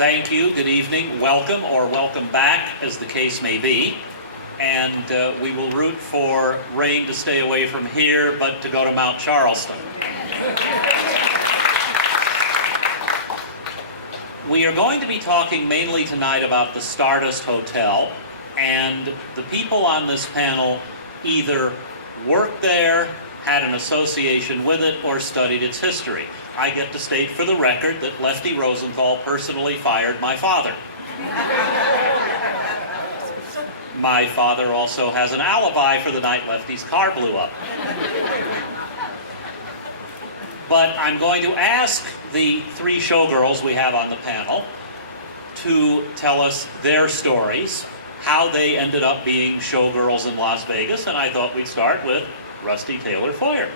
Thank you, good evening, welcome or welcome back, as the case may be. And we will root for rain to stay away from here, but to go to Mount Charleston. We are going to be talking mainly tonight about the Stardust Hotel, and the people on this panel either worked there, had an association with it, or studied its history. I get to state for the record that Lefty Rosenthal personally fired my father. My father also has an alibi for the night Lefty's car blew up. But I'm going to ask the three showgirls we have on the panel to tell us their stories, how they ended up being showgirls in Las Vegas, and I thought we'd start with Rusty Taylor Feuer.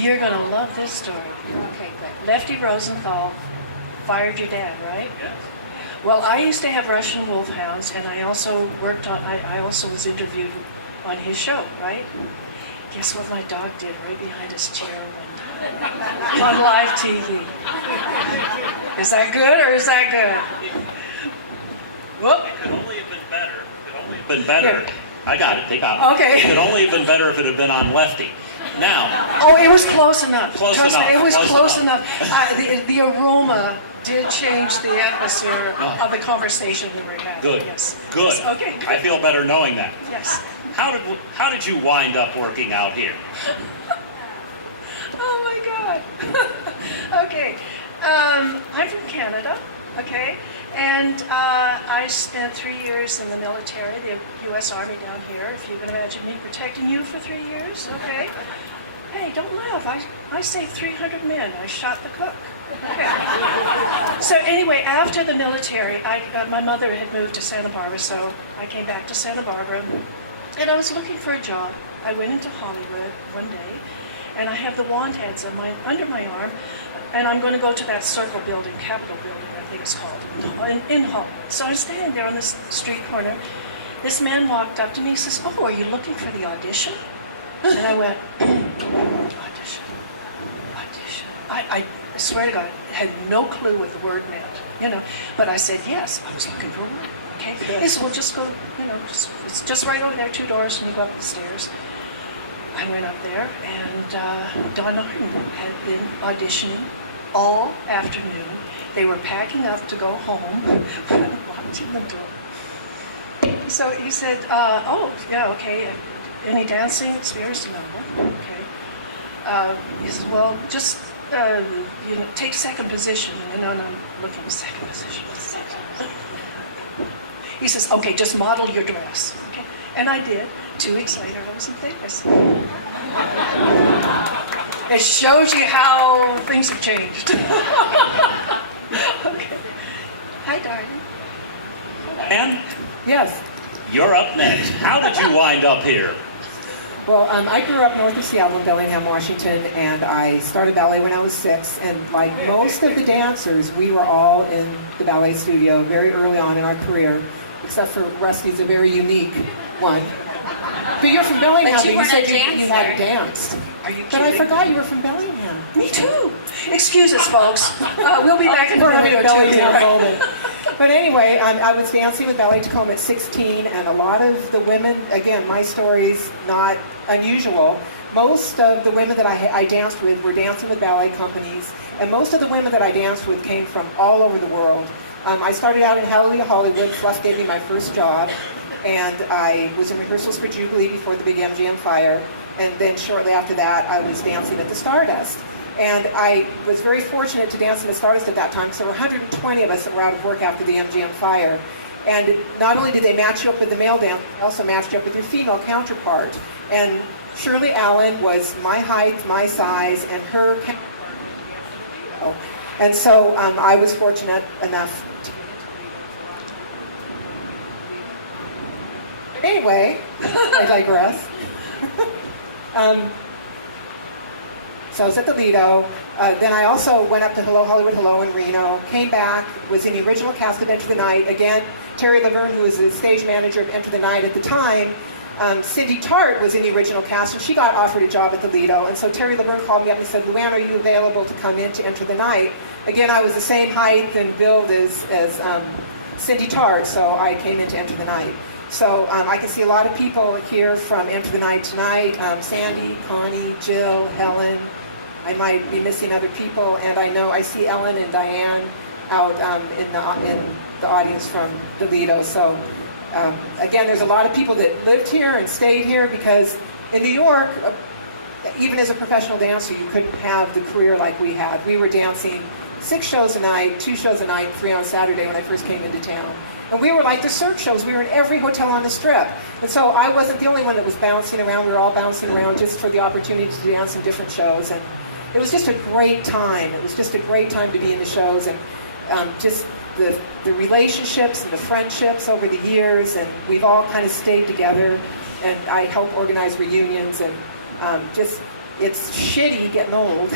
You're going to love this story. Okay, good. Lefty Rosenthal fired your dad, right? Yes. Well, I used to have Russian wolfhounds, and I also worked on, I also was interviewed on his show, right? Guess what my dog did right behind his chair one time on live TV? Is that good or is that good? Whoop. It could only have been better. It could only have been better. Here. I got it. Take off. Okay. It could only have been better if it had been on Lefty. Now. Oh, it was close enough. Close Trust enough. me, it was close enough. The aroma did change the atmosphere of the conversation we were having. Good. Yes. Good. Yes. Okay. Good. I feel better knowing that. Yes. How did you wind up working out here? Oh my God. Okay. I'm from Canada. Okay. And I spent 3 years in the military, the U.S. Army down here. If you can imagine me protecting you for 3 years, okay? Hey, don't laugh. I saved 300 men. I shot the cook. Okay. So anyway, after the military, my mother had moved to Santa Barbara, so I came back to Santa Barbara, and I was looking for a job. I went into Hollywood one day, and I have the wand heads under my arm, and I'm going to go to that circle building, Capitol building, I think it's called, in Hollywood. So I was standing there on this street corner. This man walked up to me and says, "Oh, are you looking for the audition?" And I went, audition. I swear to God, I had no clue what the word meant, But I said, yes, I was looking for work, okay? He said, well, just go, it's just right over there, 2 doors, and you go up the stairs. I went up there, and Don Arden had been auditioning all afternoon. They were packing up to go home when I walked in the door. So he said, oh, yeah, okay, any dancing experience? No, okay. He said, well, just, take second position. And I'm looking at second position. What's second? He says, okay, just model your dress. Okay. And I did. 2 weeks later, I was in Vegas. It shows you how things have changed. Okay. Hi, darling. Ann, Yes. you're up next. How did you wind up here? Well, I grew up north of Seattle in Bellingham, Washington, and I started ballet when I was 6. And like most of the dancers, we were all in the ballet studio very early on in our career, except for Rusty's a very unique one. But you're from Bellingham, But you said you dancer. had danced. Are you But I kidding? forgot you were from Bellingham. Me too. Excuse us, folks. We'll be back in a We're having minute a or two. Bellingham moment. But anyway, I was dancing with Ballet Tacoma at 16, and a lot of the women, again, my story's not unusual. Most of the women that I danced with were dancing with ballet companies, and most of the women that I danced with came from all over the world. I started out in Hallelujah, Hollywood. Fluff gave me my first job, and I was in rehearsals for Jubilee before the big MGM fire, and then shortly after that, I was dancing at the Stardust. And I was very fortunate to dance in the Stardust at that time because there were 120 of us that were out of work after the MGM fire. And not only did they match you up with the male dance, they also matched you up with your female counterpart. And Shirley Allen was my height, my size, and her counterpart. And so I was fortunate enough to... Anyway, I digress. So I was at the Lido. Then I also went up to Hello Hollywood Hello in Reno, came back, was in the original cast of Enter the Night. Again, Terry Laverne, who was the stage manager of Enter the Night at the time, Cindy Tart was in the original cast, and she got offered a job at the Lido. And so Terry Laverne called me up and said, Luann, are you available to come in to enter the night? Again, I was the same height and build as Cindy Tart, so I came in to enter the night. So I can see a lot of people here from Enter the Night tonight. Sandy, Connie, Jill, Helen. I might be missing other people. And I know I see Ellen and Diane out in the audience from the Lido. So again, there's a lot of people that lived here and stayed here, because in New York, even as a professional dancer, you couldn't have the career like we had. We were dancing 6 shows a night, 2 shows a night, 3 on Saturday when I first came into town. And we were like the Cirque shows. We were in every hotel on the Strip. And so I wasn't the only one that was bouncing around. We were all bouncing around just for the opportunity to dance in different shows. And it was just a great time. It was just a great time to be in the shows. And just the relationships and the friendships over the years. And we've all kind of stayed together. And I help organize reunions. And it's shitty getting old.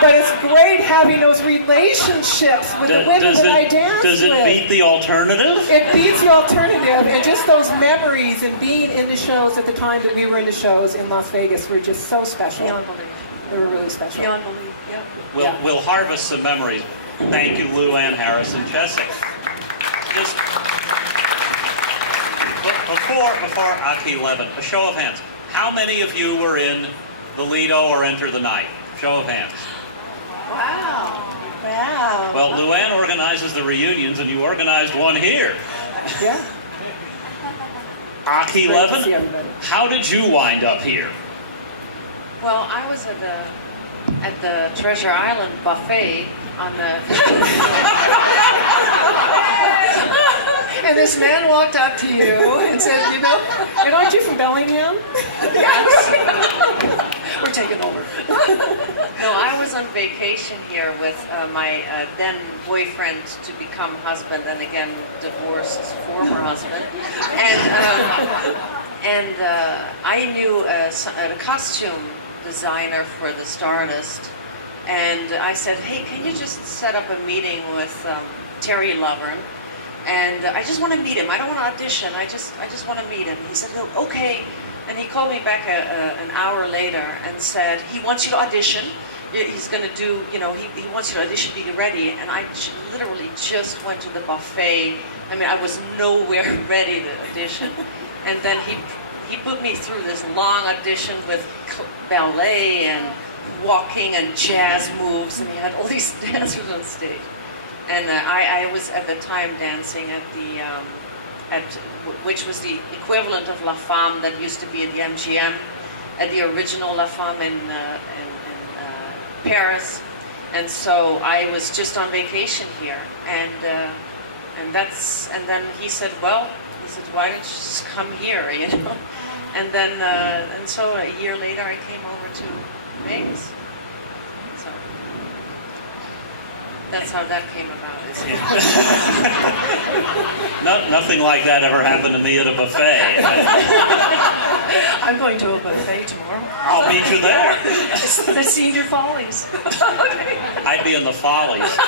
But it's great having those relationships with the women that I dance with. Does it beat the alternative? It beats the alternative, and just those memories and being in the shows at the time that we were in the shows in Las Vegas were just so special. Beyond belief. They were really special. Beyond belief, yeah. We'll harvest some memories. Thank you, Lou Ann Harrison Chessick. Just before Akke Levin, a show of hands. How many of you were in the Lido or Enter the Night? Show of hands. Wow. Wow. Well, Lou Ann organizes the reunions, and you organized one here. Yeah. Akke Great to see Levin, everybody. how did you wind up here? Well, I was at the Treasure Island buffet on the. And this man walked up to you and said, And aren't you from Bellingham? we're taking over. No, I was on vacation here with my then boyfriend to become husband, and again divorced former husband, and I knew a costume designer for the Stardust, and I said, hey, can you just set up a meeting with Terry Laverne? And I just want to meet him. I don't want to audition. I just want to meet him. He said, no, okay. And he called me back an hour later and said, he wants you to audition. He's going to do, he wants you to audition, be ready. And I literally just went to the buffet. I mean, I was nowhere ready to audition. And then he put me through this long audition with ballet and walking and jazz moves. And he had all these dancers on stage. And I was at the time dancing at which was the equivalent of La Femme that used to be in the MGM, at the original La Femme in Paris. And so I was just on vacation here, and then he said, why don't you just come here, And then and so a year later I came over to Vegas. So that's how that came about. Nothing like that ever happened to me at a buffet. I'm going to a buffet tomorrow. I'll meet you there. The Senior Follies. I'd be in the Follies.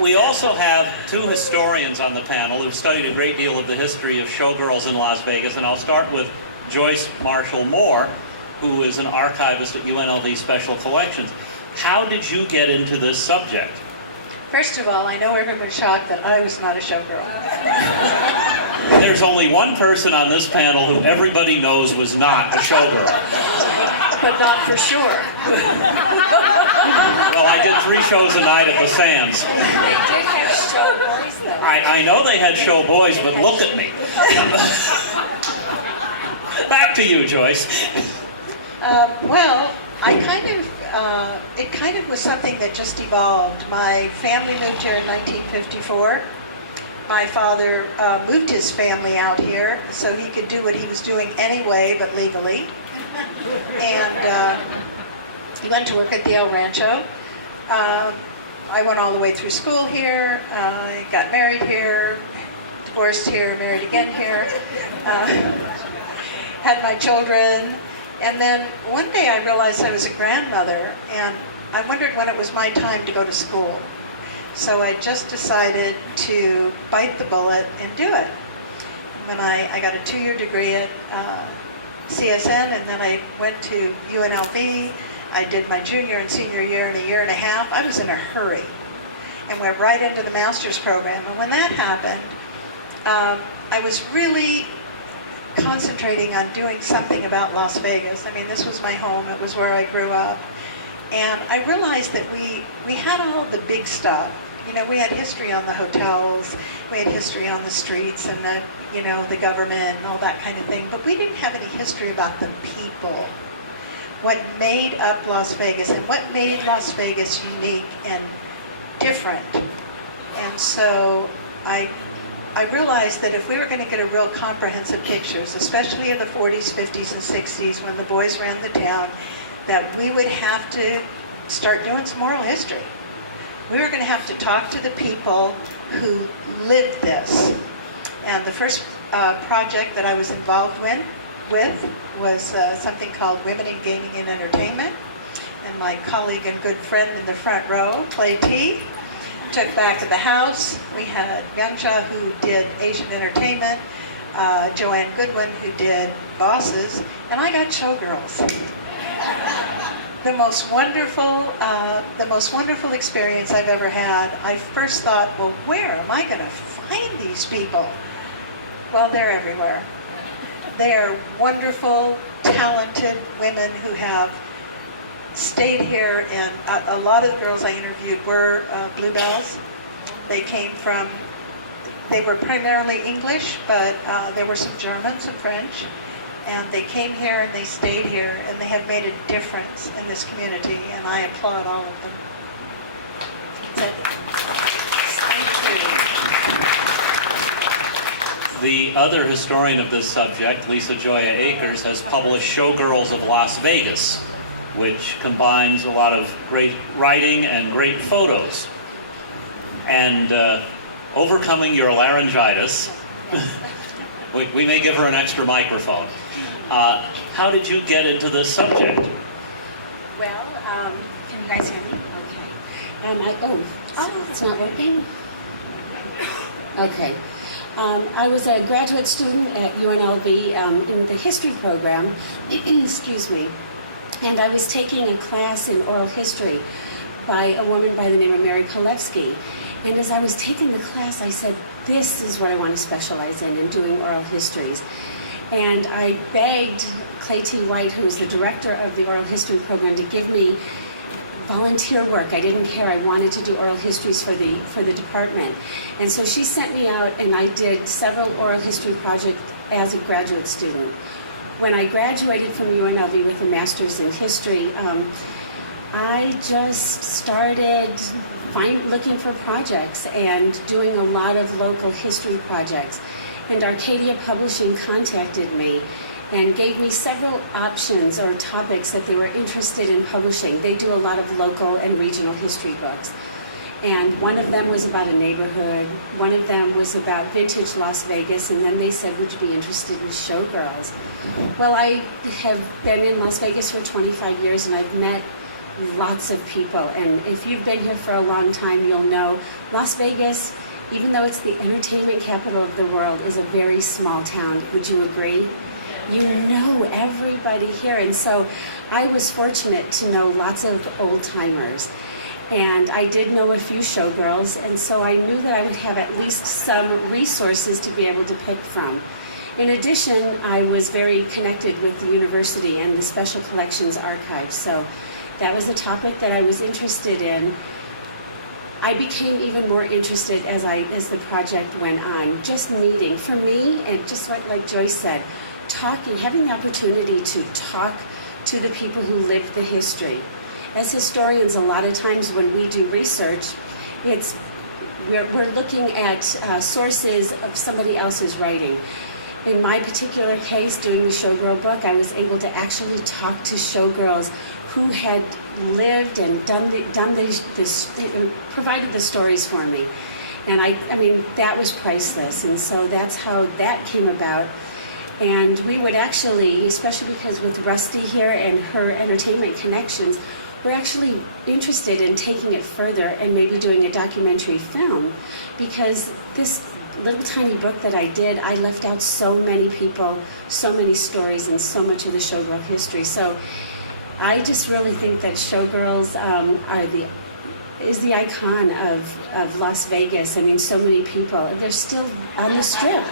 We also have 2 historians on the panel who've studied a great deal of the history of showgirls in Las Vegas, and I'll start with Joyce Marshall Moore, who is an archivist at UNLV Special Collections. How did you get into this subject? First of all, I know everyone's shocked that I was not a showgirl. There's only one person on this panel who everybody knows was not a showgirl. But not for sure. Well, I did 3 shows a night at the Sands. They did have show boys, though. I know they had show boys, but look at me. Back to you, Joyce. Well, it kind of was something that just evolved. My family moved here in 1954. My father moved his family out here so he could do what he was doing anyway, but legally. And he went to work at the El Rancho. I went all the way through school here. I got married here, divorced here, married again here. Had my children. And then one day I realized I was a grandmother, and I wondered when it was my time to go to school. So I just decided to bite the bullet and do it. when I got a 2-year degree at CSN, and then I went to UNLV. I did my junior and senior year in a year and a half. I was in a hurry and went right into the master's program. And when that happened, I was really concentrating on doing something about Las Vegas. I mean, this was my home. It was where I grew up. And I realized that we had all the big stuff. You know, we had history on the hotels, we had history on the streets and the, you know, the government and all that kind of thing, but we didn't have any history about the people. What made up Las Vegas and what made Las Vegas unique and different. And so I realized that if we were going to get a real comprehensive pictures, especially of the 40s, 50s, and 60s when the boys ran the town, that we would have to start doing some oral history. We were going to have to talk to the people who lived this. And the first project that I was involved with was something called Women in Gaming and Entertainment. And my colleague and good friend in the front row, Clay T, took back of the house. We had Youngsha, who did Asian entertainment, Joanne Goodwin, who did Bosses, and I got Showgirls. The most wonderful experience I've ever had. I first thought, well, where am I going to find these people? Well, they're everywhere. They are wonderful, talented women who have stayed here, and a lot of the girls I interviewed were Bluebells. They were primarily English, but there were some German, some French. And they came here and they stayed here and they have made a difference in this community, and I applaud all of them. That's it. Thank you. The other historian of this subject, Lisa Gioia Akers, has published Showgirls of Las Vegas, which combines a lot of great writing and great photos. And overcoming your laryngitis, we may give her an extra microphone. How did you get into this subject? Well, can you guys hear me? Okay. It's not working? Okay. I was a graduate student at UNLV in the history program, excuse me, and I was taking a class in oral history by a woman by the name of Mary Kolevsky. And as I was taking the class, I said, this is what I want to specialize in doing oral histories. And I begged Clay T. White, who was the director of the oral history program, to give me volunteer work. I didn't care. I wanted to do oral histories for the department. And so she sent me out, and I did several oral history projects as a graduate student. When I graduated from UNLV with a master's in history, I just started looking for projects and doing a lot of local history projects. And Arcadia Publishing contacted me and gave me several options or topics that they were interested in publishing. They do a lot of local and regional history books. And one of them was about a neighborhood, one of them was about vintage Las Vegas, and then they said, would you be interested in Showgirls? Well, I have been in Las Vegas for 25 years and I've met lots of people. And if you've been here for a long time, you'll know Las Vegas, even though it's the entertainment capital of the world, is a very small town. Would you agree? You know everybody here. And so I was fortunate to know lots of old timers. And I did know a few Showgirls, and so I knew that I would have at least some resources to be able to pick from. In addition, I was very connected with the university and the Special Collections Archive, so that was a topic that I was interested in. I became even more interested as the project went on. Just meeting, for me, and just like Joyce said, talking, having the opportunity to talk to the people who lived the history. As historians, a lot of times when we do research, we're looking at sources of somebody else's writing. In my particular case, doing the Showgirl book, I was able to actually talk to Showgirls who had lived and provided the stories for me. And I mean, that was priceless. And so that's how that came about. And we would actually, especially because with Rusty here and her entertainment connections, we're actually interested in taking it further and maybe doing a documentary film, because little tiny book that I did, I left out so many people, so many stories, and so much of the Showgirl history. So I just really think that Showgirls is the icon of Las Vegas. I mean, so many people, and they're still on the Strip.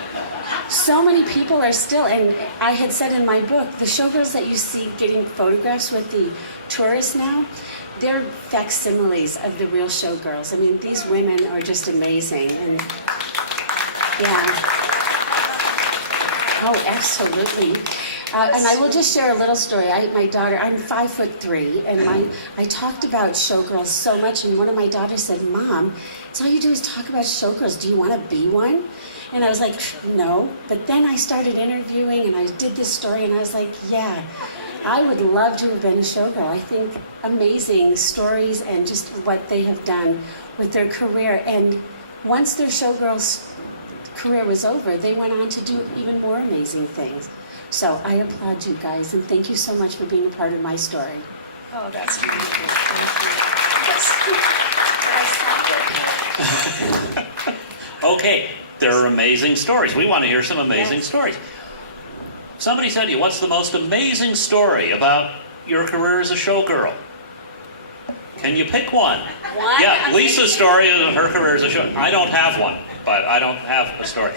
So many people are still, and I had said in my book, the Showgirls that you see getting photographs with the tourists now, they're facsimiles of the real Showgirls. I mean, these women are just amazing. And yeah. Oh, absolutely. And I will just share a little story. My daughter, I'm 5'3", and I talked about Showgirls so much, and one of my daughters said, "Mom, it's all you do is talk about Showgirls. Do you want to be one?" And I was like, "No." But then I started interviewing, and I did this story, and I was like, yeah, I would love to have been a Showgirl. I think amazing stories and just what they have done with their career. And once their Showgirls career was over, they went on to do even more amazing things. So I applaud you guys, and thank you so much for being a part of my story. Oh, that's beautiful. Thank you. Okay, there are amazing stories. We want to hear some amazing stories. Somebody said to you, what's the most amazing story about your career as a showgirl? Can you pick one? One? Yeah, Lisa's story of her career as a show. I don't have one, but I don't have a story.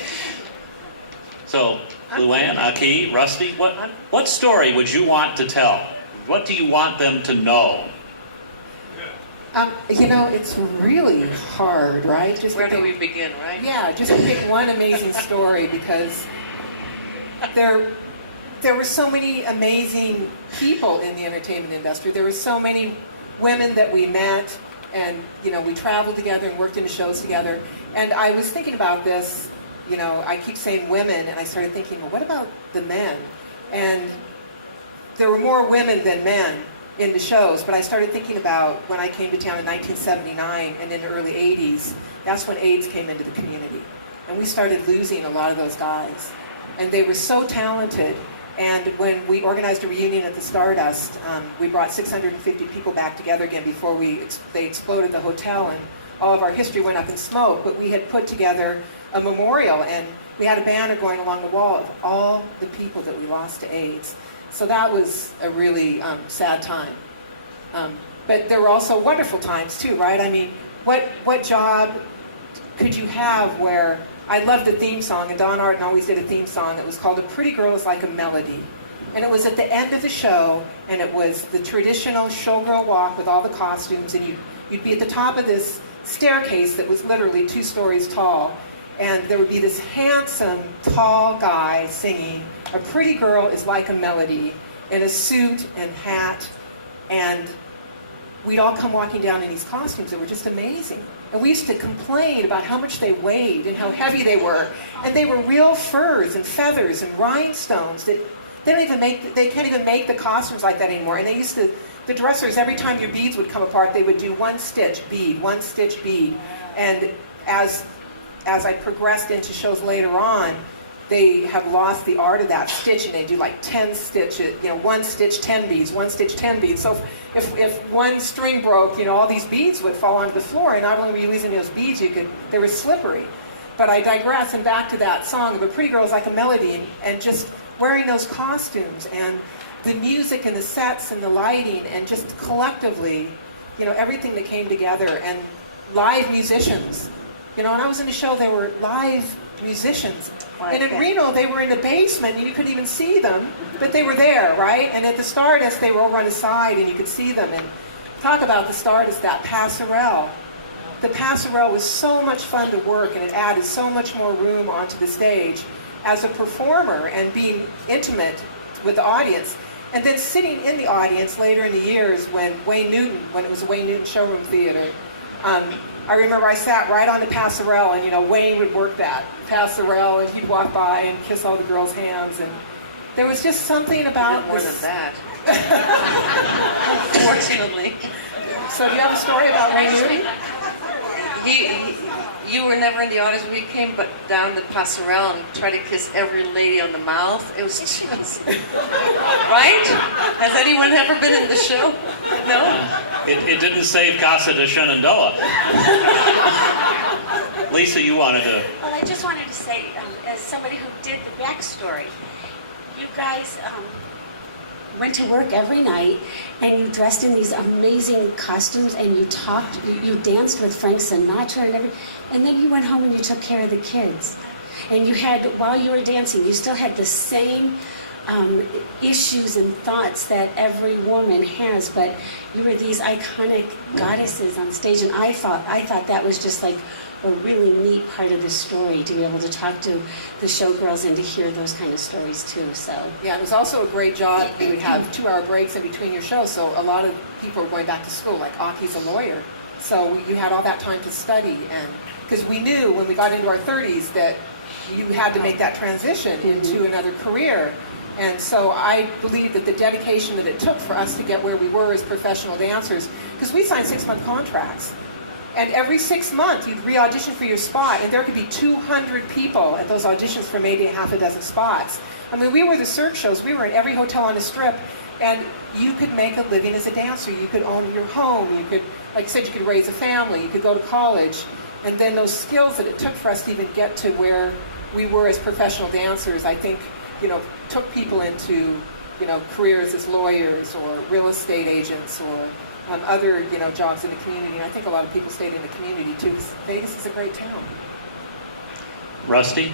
So, Luann, Akke, Rusty, what story would you want to tell? What do you want them to know? It's really hard, right? Where do we begin, right? Yeah, just to pick one amazing story, because there were so many amazing people in the entertainment industry. There were so many women that we met, and we traveled together and worked into shows together. And I was thinking about this. I keep saying women, and I started thinking, well, what about the men? And there were more women than men in the shows, but I started thinking about when I came to town in 1979 and in the early 80s, that's when AIDS came into the community. And we started losing a lot of those guys. And they were so talented. And when we organized a reunion at the Stardust, we brought 650 people back together again before they exploded the hotel, and all of our history went up in smoke. But we had put together a memorial, and we had a banner going along the wall of all the people that we lost to AIDS. So that was a really sad time. But there were also wonderful times too, right? I mean, what job could you have where, I loved the theme song, and Don Arden always did a theme song. It was called A Pretty Girl is Like a Melody. And it was at the end of the show, and it was the traditional showgirl walk with all the costumes, and you'd be at the top of this staircase that was literally 2 stories tall, and there would be this handsome, tall guy singing, "A pretty girl is like a melody," in a suit and hat, and we'd all come walking down in these costumes that were just amazing. And we used to complain about how much they weighed and how heavy they were, and they were real furs and feathers and rhinestones that they can't even make the costumes like that anymore. And they used to, the dressers, every time your beads would come apart, they would do 1 stitch bead, 1 stitch bead. And as I progressed into shows later on, they have lost the art of that stitching. They do like 10 stitches, 1 stitch, 10 beads, 1 stitch, 10 beads. So if one string broke, all these beads would fall onto the floor, and not only were you losing those beads, they were slippery. But I digress, and back to that song of A Pretty Girl is Like a Melody, and just wearing those costumes, and the music and the sets and the lighting, and just collectively, everything that came together, and live musicians. When I was in the show, there were live musicians. And in Reno, they were in the basement, and you couldn't even see them, but they were there, right? And at the Stardust, they were over on the side, and you could see them. And talk about the Stardust, that passerelle. The passerelle was so much fun to work, and it added so much more room onto the stage as a performer and being intimate with the audience. And then sitting in the audience later in the years when it was a Wayne Newton showroom theater, I remember I sat right on the passerelle, and Wayne would work that passerelle, and he'd walk by and kiss all the girls' hands, and there was just something about more this. than that. Unfortunately. So do you have a story about Wayne Newton? You were never in the audience. We came down the passerelle and tried to kiss every lady on the mouth. It was just right? Has anyone ever been in the show? No? It didn't save Casa de Shenandoah. Lisa, you wanted to. Well, I just wanted to say, as somebody who did the backstory, you guys went to work every night and you dressed in these amazing costumes and you talked, you danced with Frank Sinatra and everything, and then you went home and you took care of the kids. And you had, while you were dancing, you still had the same issues and thoughts that every woman has, but you were these iconic goddesses on stage, and I thought that was just like a really neat part of the story, to be able to talk to the showgirls and to hear those kind of stories too. So Yeah, it was also a great job. You would have 2-hour breaks in between your shows, so a lot of people were going back to school, like Akke's a lawyer. So you had all that time to study, and because we knew when we got into our 30s that you had to make that transition into another career. And so I believe that the dedication that it took for us to get where we were as professional dancers, because we signed 6-month contracts. And every 6 months, you'd re-audition for your spot, and there could be 200 people at those auditions for maybe half a dozen spots. I mean, we were the Cirque shows. We were in every hotel on the Strip, and you could make a living as a dancer. You could own your home. You could, like I said, you could raise a family. You could go to college. And then those skills that it took for us to even get to where we were as professional dancers, I think, took people into, careers as lawyers or real estate agents or other, jobs in the community. And I think a lot of people stayed in the community too, because Vegas is a great town. Rusty?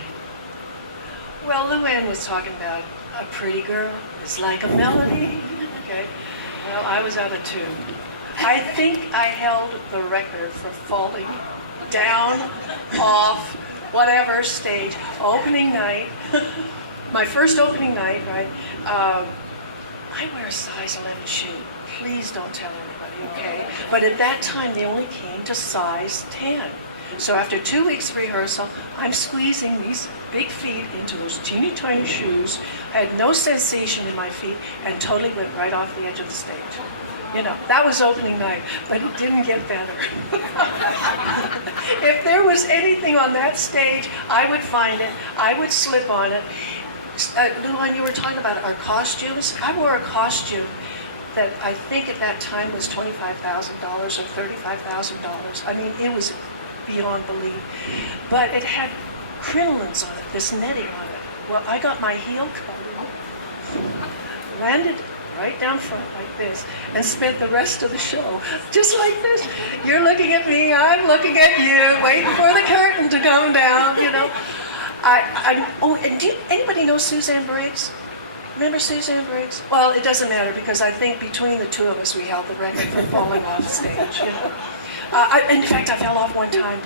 Well, Luann was talking about a pretty girl. It's like a melody. Okay. Well, I was out of tune. I think I held the record for falling down, off, whatever stage. Opening night. My first opening night, right? I wear a size 11 shoe. Please don't tell anybody, okay? But at that time, they only came to size 10. So after 2 weeks of rehearsal, I'm squeezing these big feet into those teeny tiny shoes. I had no sensation in my feet and totally went right off the edge of the stage. That was opening night, but it didn't get better. If there was anything on that stage, I would find it, I would slip on it. Luann, you were talking about our costumes. I wore a costume that I think at that time was $25,000 or $35,000. I mean, it was beyond belief. But it had crinolines on it, this netting on it. Well, I got my heel caught in, landed right down front like this, and spent the rest of the show just like this. You're looking at me, I'm looking at you, waiting for the curtain to come down, and do anybody know Suzanne Briggs? Remember Suzanne Briggs? Well, it doesn't matter, because I think between the two of us, we held the record for falling off stage. In fact, I fell off one time,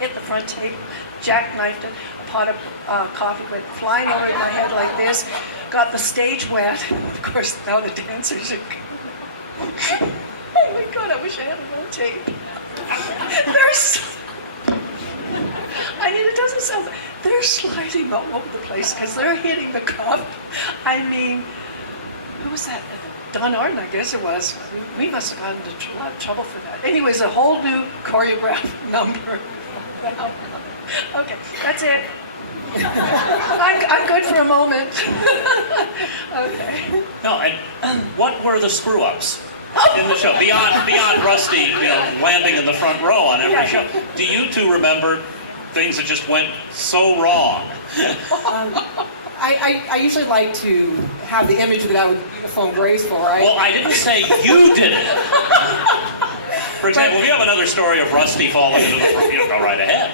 hit the front table, jackknifed it, a pot of coffee went flying over my head like this, got the stage wet. Of course, now the dancers are oh my God, I wish I had it on tape. It doesn't sound, they're sliding all over the place because they're hitting the cup. I mean, who was that? Don Arden, I guess it was. We must have gotten into a lot of trouble for that. Anyways, a whole new choreographed number. Okay, that's it. I'm good for a moment. Okay. No, and what were the screw-ups in the show? Beyond Rusty, landing in the front row on every show. Do you two remember things that just went so wrong? I usually like to have the image that I would uniform graceful, right? Well, I didn't say you did it. For example, if you have another story of Rusty falling into the front, go right ahead.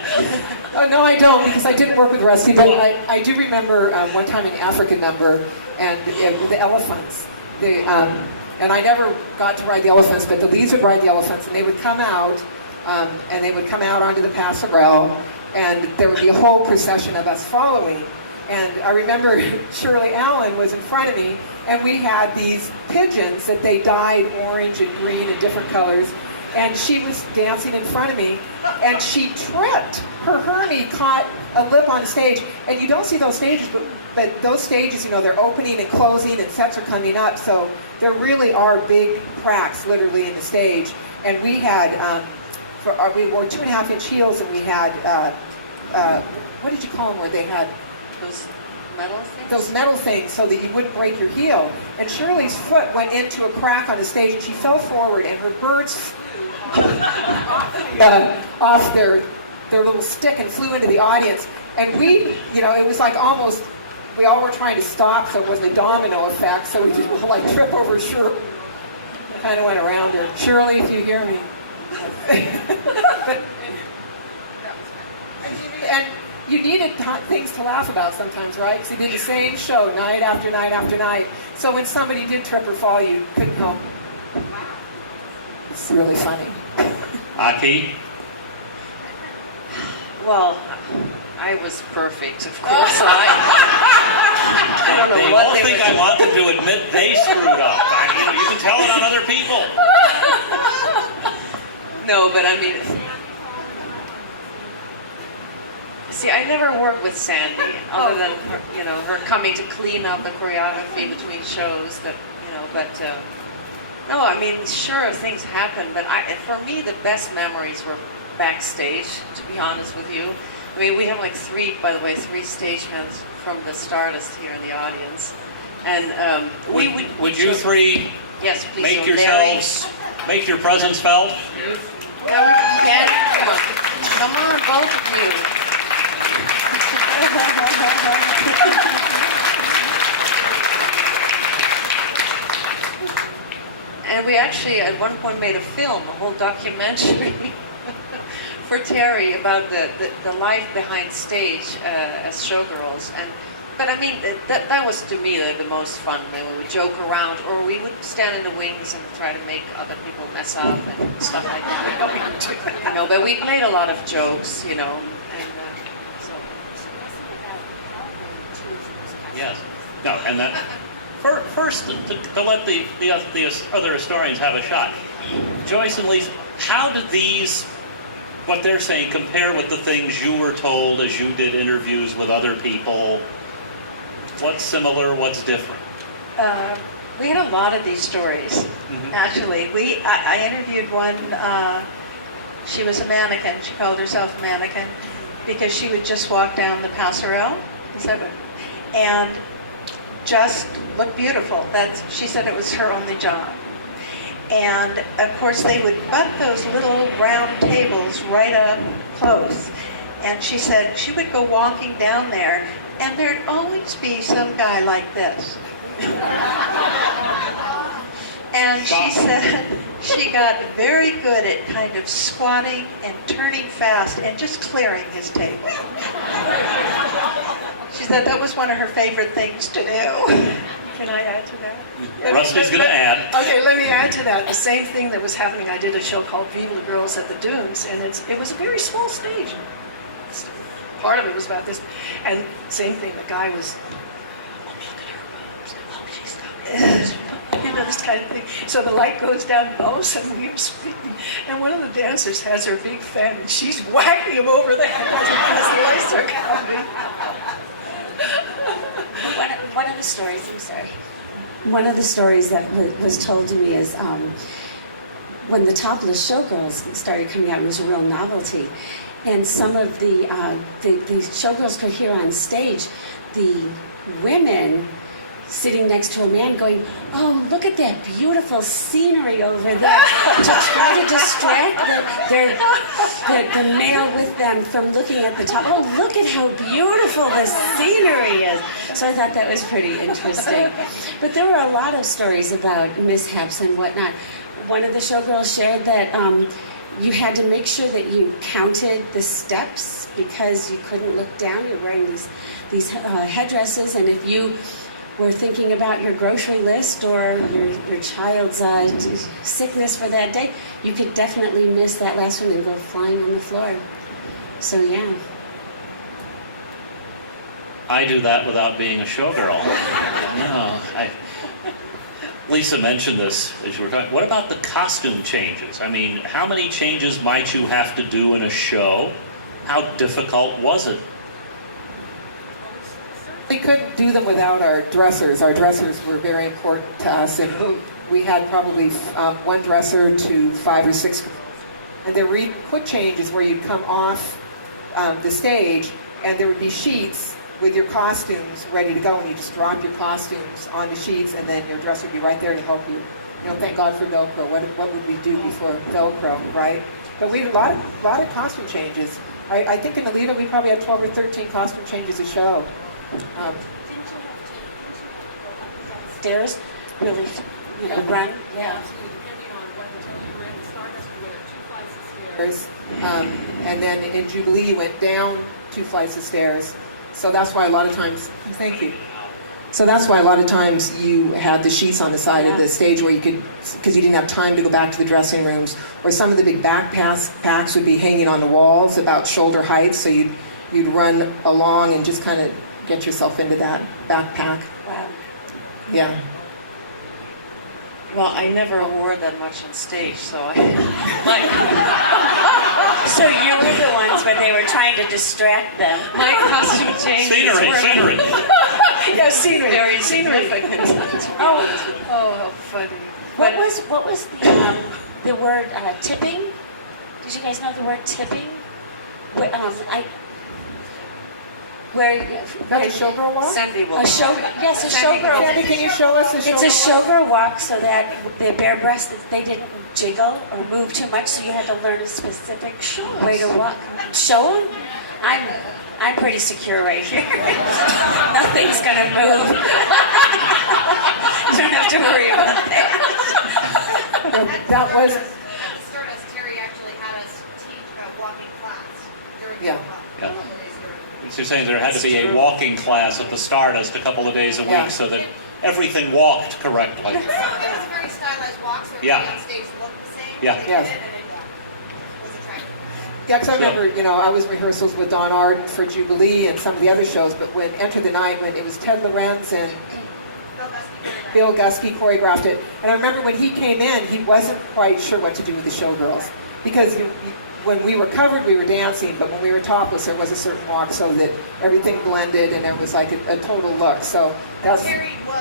Oh, no, I don't, because I didn't work with Rusty, but I do remember one time in African number, and the elephants. And I never got to ride the elephants, but the leads would ride the elephants, and they would come out, onto the passerelle, and there would be a whole procession of us following. And I remember Shirley Allen was in front of me, and we had these pigeons that they dyed orange and green and different colors, and she was dancing in front of me, and she tripped. Her Hermie caught a lip on stage, and you don't see those stages, but those stages, they're opening and closing, and sets are coming up, so there really are big cracks literally in the stage. And we had, we wore 2.5-inch heels, and we had, what did you call them, where they had Those metal things? those metal things so that you wouldn't break your heel. And Shirley's foot went into a crack on the stage, and she fell forward, and her birds off their their little stick and flew into the audience. And we, it was like almost, we all were trying to stop so it wasn't a domino effect, so we didn't like trip over Shirley. Kind of went around her. Shirley, if you hear me. But, and you needed things to laugh about sometimes, right? Because you did the same show night after night after night. So when somebody did trip or fall, you couldn't help. It's really funny. Akke? Well, I was perfect, of course. I don't know They what all they think were I want them to admit they screwed up. You can tell it on other people. No, but I mean, see, I never worked with Sandy, other than her coming to clean up the choreography between shows. No, I mean, sure, things happen, but for me, the best memories were backstage. To be honest with you, I mean, we have like three stagehands from the Stardust here in the audience, and Would you three yes, please, make so make your presence felt? Now we can. Come on, both of you. And we actually at one point made a film, a whole documentary for Terry about the life behind stage as Showgirls. But I mean, that was to me the most fun. When we would joke around, or we would stand in the wings and try to make other people mess up and stuff like that. But we played a lot of jokes, and so. Yes. No, and that first to let the other historians have a shot. Joyce and Lisa, how did what they're saying compare with the things you were told as you did interviews with other people? What's similar? What's different? We had a lot of these stories. Mm-hmm. Actually, I interviewed one. She was a mannequin. She called herself a mannequin because she would just walk down the passerelle, and just look beautiful. She said it was her only job. And of course, they would butt those little round tables right up close. And she said she would go walking down there, and there'd always be some guy like this. And she said she got very good at kind of squatting and turning fast and just clearing his table. She said that was one of her favorite things to do. Can I add to that? Rusty's going to add. Okay, let me add to that. The same thing that was happening, I did a show called Viva the Girls at the Dunes, and it was a very small stage. Part of it was about this, and same thing, the guy was, oh, look at her boobs, oh, she's got this kind of thing. So the light goes down, all of a sudden we are speaking, and one of the dancers has her big fan, and she's whacking him over the head as the lights are coming. One of the stories, I'm sorry. One of the stories that was told to me is when the topless Showgirls started coming out, it was a real novelty. And some of the Showgirls could hear on stage the women sitting next to a man going, "Oh, look at that beautiful scenery over there," to try to distract the male with them from looking at the top. "Oh, look at how beautiful the scenery is." So I thought that was pretty interesting. But there were a lot of stories about mishaps and whatnot. One of the Showgirls shared that you had to make sure that you counted the steps because you couldn't look down. You're wearing these headdresses, and if you were thinking about your grocery list or your child's sickness for that day, you could definitely miss that last one and go flying on the floor. So yeah. I do that without being a showgirl. No, Lisa mentioned this as you were talking. What about the costume changes? I mean, how many changes might you have to do in a show? How difficult was it? We couldn't do them without our dressers. Our dressers were very important to us, and we had probably one dresser to 5 or 6. And there were even quick changes where you'd come off the stage, and there would be sheets with your costumes ready to go, and you just drop your costumes on the sheets, and then your dresser would be right there to help you. You know, thank God for Velcro. What would we do before Velcro, right? But we had a lot of costume changes. I think in the Lido we probably had 12 or 13 costume changes a show. Stairs, really, run. Yeah. And then in Jubilee you went down 2 flights of stairs. So that's why a lot of times, thank you. So that's why a lot of times you had the sheets on the side of the stage where you could, because you didn't have time to go back to the dressing rooms, or some of the big backpacks would be hanging on the walls about shoulder height, so you'd run along and just kind of get yourself into that backpack. Wow. Yeah. Well, I never wore that much on stage, so I So you were the ones when they were trying to distract them. my costume changes Scenery, were scenery. Yeah, scenery. very significant. Oh, how funny. What was the word tipping? Did you guys know the word tipping? Where That a showgirl walk? Sandy will a show? Yes, a showgirl. Sandy, can you show us a showgirl It's a walk? showgirl walk so that the bare breasts, they didn't jiggle or move too much, so you had to learn a specific way to walk. Show them? I'm pretty secure right here. Nothing's gonna move. You don't have to worry about that. That was, At the Stardust, Terry actually had us teach a walking class during Yeah. the Yeah. So you're saying there had to be a walking class at the Stardust a couple of days a week Yeah. so that everything walked correctly. Some of it was very stylized walks. Yeah. Everybody on stage looked the same. Yeah. They Yes. did it, and it was attractive. yeah, because I remember, I was in rehearsals with Don Arden for Jubilee and some of the other shows, but when Enter the Night, when it was Ted Lorenz and Bill Gusky choreographed. Bill Gusky choreographed it. And I remember when he came in, he wasn't quite sure what to do with the showgirls. Because when we were covered, we were dancing, but when we were topless, there was a certain walk so that everything blended and it was like a total look. So that's, Terry was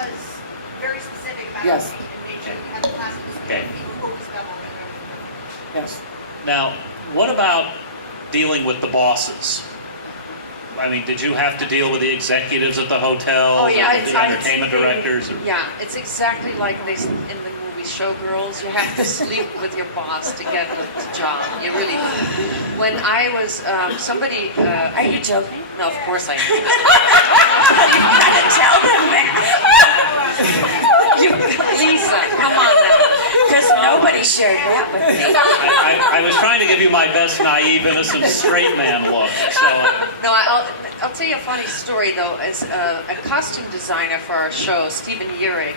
very specific about Yes. how he had the classes. Okay. People focused on it. yes. Now, what about dealing with the bosses? I mean, did you have to deal with the executives at the hotel, Oh, yeah, the it's entertainment on TV. directors? Or... Yeah, it's exactly like this in the movie Showgirls. You have to sleep with your boss to get the job. You really do. When I was somebody, Are you joking? no, of course I am. Tell them that. Lisa, come on now. Because nobody shared that with me. I was trying to give you my best naive, innocent, straight man look. So, No, I'll tell you a funny story though. As a costume designer for our show, Stephen Yerig,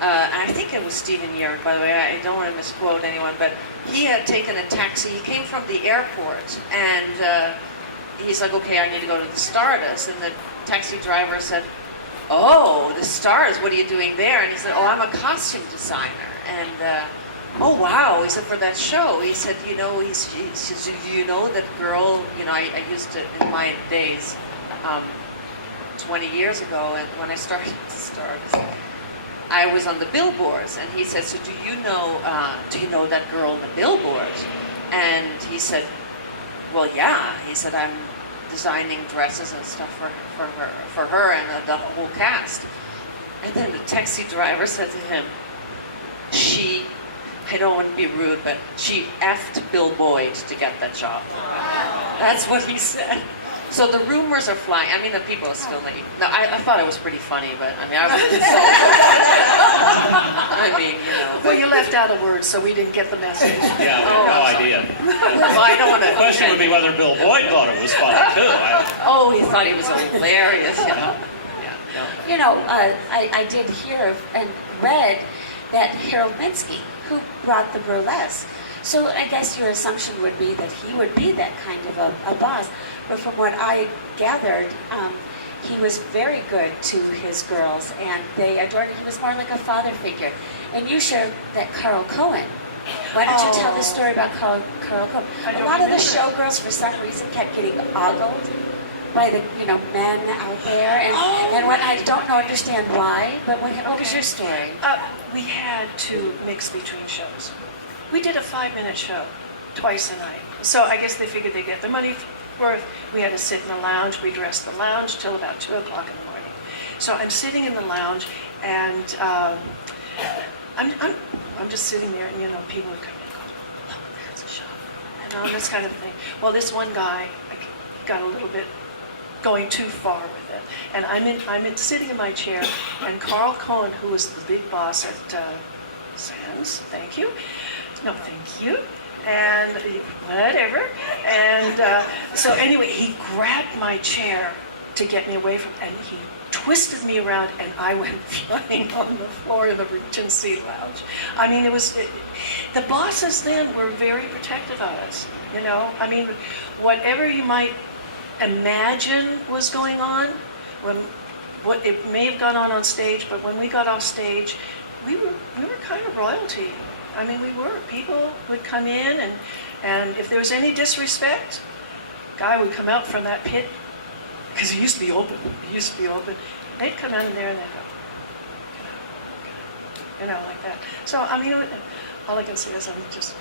I think it was Stephen Yerig, by the way. I don't want to misquote anyone, but he had taken a taxi. He came from the airport, and he's like, "Okay, I need to go to the Stardust." And the taxi driver said, "Oh, the Stardust. What are you doing there?" And he said, "Oh, I'm a costume designer." And oh wow, he said, for that show, he said, he said, do you know that girl, I used to, in my days, 20 years ago, and when I started Stardust, I was on the billboards, and he said, so do you know that girl on the billboard? And he said, well, yeah. He said, I'm designing dresses and stuff for her and the whole cast. And then the taxi driver said to him, I don't want to be rude, but she effed Bill Boyd to get that job. That's what he said. So the rumors are flying. I mean, the people are still naive. No, I thought it was pretty funny, but I mean, I was insulted. I mean, Well, you left out a word, so we didn't get the message. yeah, we had no idea. Well, I don't want to. The question would be whether Bill Boyd thought it was funny, too. Oh, he thought he was hilarious, Yeah, no. I did hear and read that Harold Minsky, who brought the burlesque. So I guess your assumption would be that he would be that kind of a boss. But from what I gathered, he was very good to his girls, and they adored him. He was more like a father figure. And you shared that Carl Cohen. Why don't you tell the story about Carl Cohen? I A don't lot of the remember. showgirls, for some reason, kept getting ogled by the men out there, and what I don't understand why. But what was your story? We had to mix between shows. We did a 5-minute show twice a night. So I guess they figured they'd get their money worth. We had to sit in the lounge. We dressed the lounge till about 2 o'clock in the morning. So I'm sitting in the lounge, and I'm just sitting there, and people would come and go, "Oh, that's a show," this kind of thing. Well, this one guy, I got a little bit going too far with it. And I'm sitting in my chair, and Carl Cohen, who was the big boss at Sands, thank you. No, thank you. And whatever. And so anyway, he grabbed my chair to get me away from, and he twisted me around, and I went flying on the floor in the Regency Lounge. I mean, the bosses then were very protective of us, you know? I mean, whatever you might imagine was going on, what it may have gone on stage, but when we got off stage, we were kind of royalty. I mean, we were. People would come in, and if there was any disrespect, guy would come out from that pit, because it used to be open. They'd come out in there and they'd go, you know, like that. So, I mean, all I can say is I'm just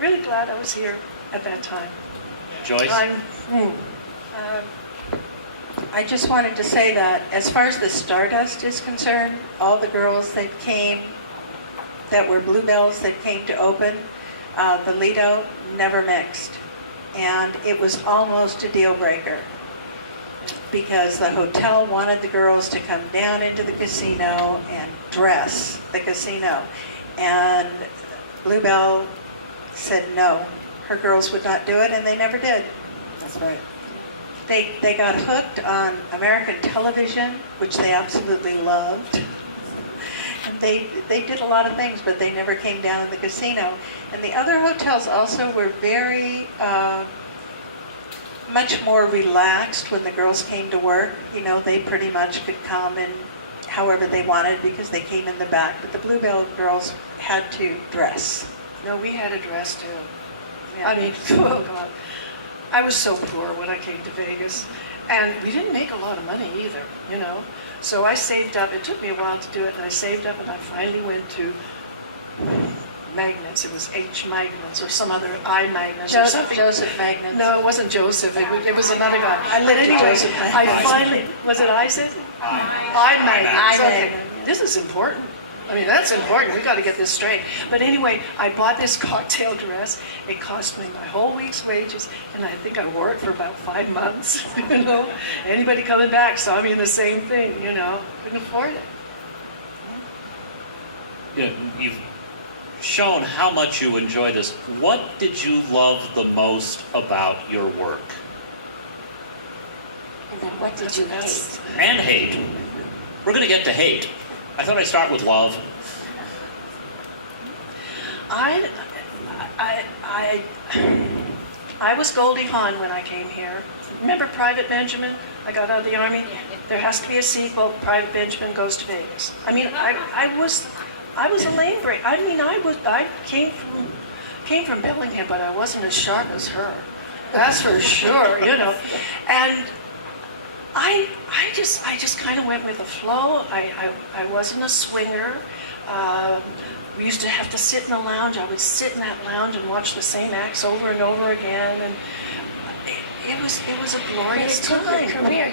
really glad I was here at that time. Joyce? I just wanted to say that as far as the Stardust is concerned, all the girls that came, that were bluebells that came to open, the Lido never mixed. And it was almost a deal breaker because the hotel wanted the girls to come down into the casino and dress the casino. And Bluebell said no, her girls would not do it, and they never did. That's right. They got hooked on American television, which they absolutely loved. And they did a lot of things, but they never came down in the casino. And the other hotels also were very much more relaxed when the girls came to work. You know, they pretty much could come in however they wanted because they came in the back. But the Bluebell girls had to dress. No, we had a dress too. I mean, oh God. I was so poor when I came to Vegas. And we didn't make a lot of money either, you know. So I saved up. It took me a while to do it, and I saved up, and I finally went to Magnets. It was H Magnets or some other I Magnets or something. Joseph Magnets. No, it wasn't Joseph. It was another guy. I But lived with anyway, Joseph I Magnets. finally, was it Isaac? I Magnets. Okay. Magnets. This is important. I mean, that's important. We got to get this straight. But anyway, I bought this cocktail dress. It cost me my whole week's wages, and I think I wore it for about 5 months. You know, anybody coming back saw me in the same thing. You know, couldn't afford it. You know, you've shown how much you enjoy this. What did you love the most about your work? And then what did you hate? And hate. We're going to get to hate. I thought I'd start with love. I was Goldie Hawn when I came here. Remember Private Benjamin? I got out of the Army. There has to be a sequel. Private Benjamin Goes to Vegas. I mean, I was a lane break. I mean, I came from Bellingham, but I wasn't as sharp as her. That's for sure, you know. And I just kind of went with the flow. I wasn't a swinger. We used to have to sit in the lounge. I would sit in that lounge and watch the same acts over and over again, and it was a glorious But time. it took your career.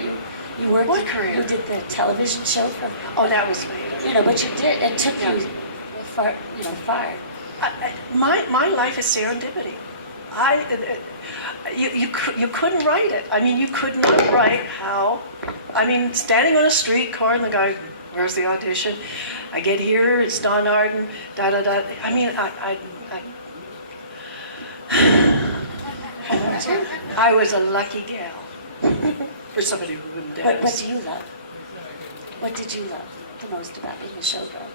You worked. What career? You did the television show from. Oh, that was later. You know, but you did. It took you far. You know, far. My life is serendipity. You couldn't write it. I mean, you could not write how. I mean, standing on a streetcar and the guy, where's the audition? I get here, it's Don Arden, da da da. I mean, I was a lucky gal for somebody who wouldn't dance. What do you love? What did you love the most about being a showgirl?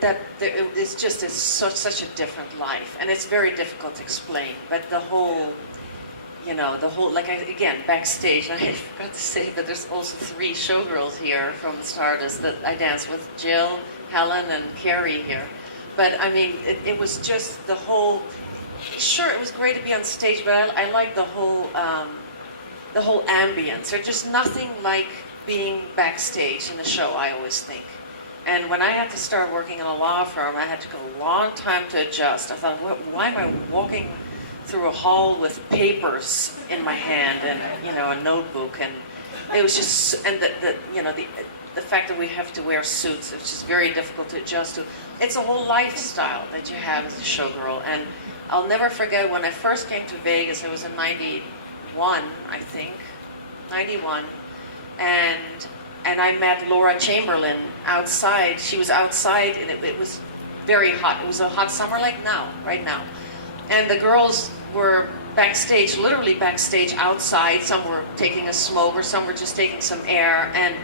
That it's just such a different life, and it's very difficult to explain. But the whole, like again, Backstage. I forgot to say, but there's also 3 showgirls here from Stardust that I danced with: Jill, Helen, and Carrie here. But I mean, it was just the whole. Sure, it was great to be on stage, but I like the whole ambience. There's just nothing like being backstage in a show, I always think. And when I had to start working in a law firm, I had to go a long time to adjust. I thought, why am I walking through a hall with papers in my hand and a notebook? And it was just, and the the fact that we have to wear suits, which is very difficult to adjust to. It's a whole lifestyle that you have as a showgirl. And I'll never forget when I first came to Vegas, it was in 91, I think, 91. And I met Laura Chamberlain outside. She was outside, and it was very hot. It was a hot summer like now, right now. And the girls were backstage, literally backstage outside. Some were taking a smoke, or some were just taking some air. And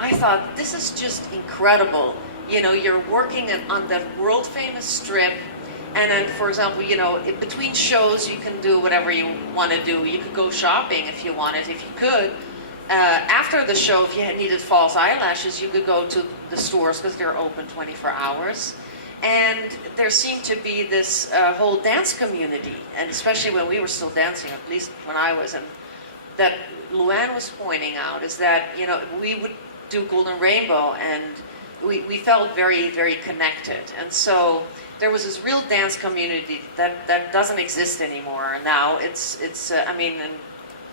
I thought, this is just incredible. You know, you're working on the world-famous strip, and then, for example, you know, in between shows, you can do whatever you want to do. You could go shopping if you wanted, if you could. After the show, if you needed false eyelashes, you could go to the stores because they're open 24 hours. And there seemed to be this whole dance community, and especially when we were still dancing, at least when I was, and that Luann was pointing out, is that, you know, we would do Golden Rainbow, and we felt very, very connected. And so there was this real dance community that doesn't exist anymore now. It's I mean, and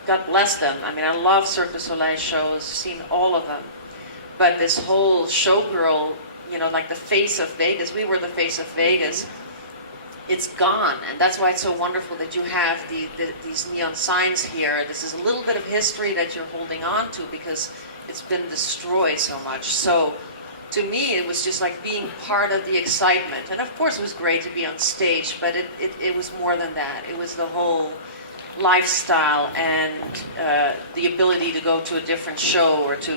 God bless them. I mean, I love Cirque du Soleil shows, seen all of them. But this whole showgirl, you know, like the face of Vegas, we were the face of Vegas, it's gone. And that's why it's so wonderful that you have these neon signs here. This is a little bit of history that you're holding on to because it's been destroyed so much. So to me, it was just like being part of the excitement. And of course, it was great to be on stage, but it was more than that. It was the whole lifestyle and the ability to go to a different show or to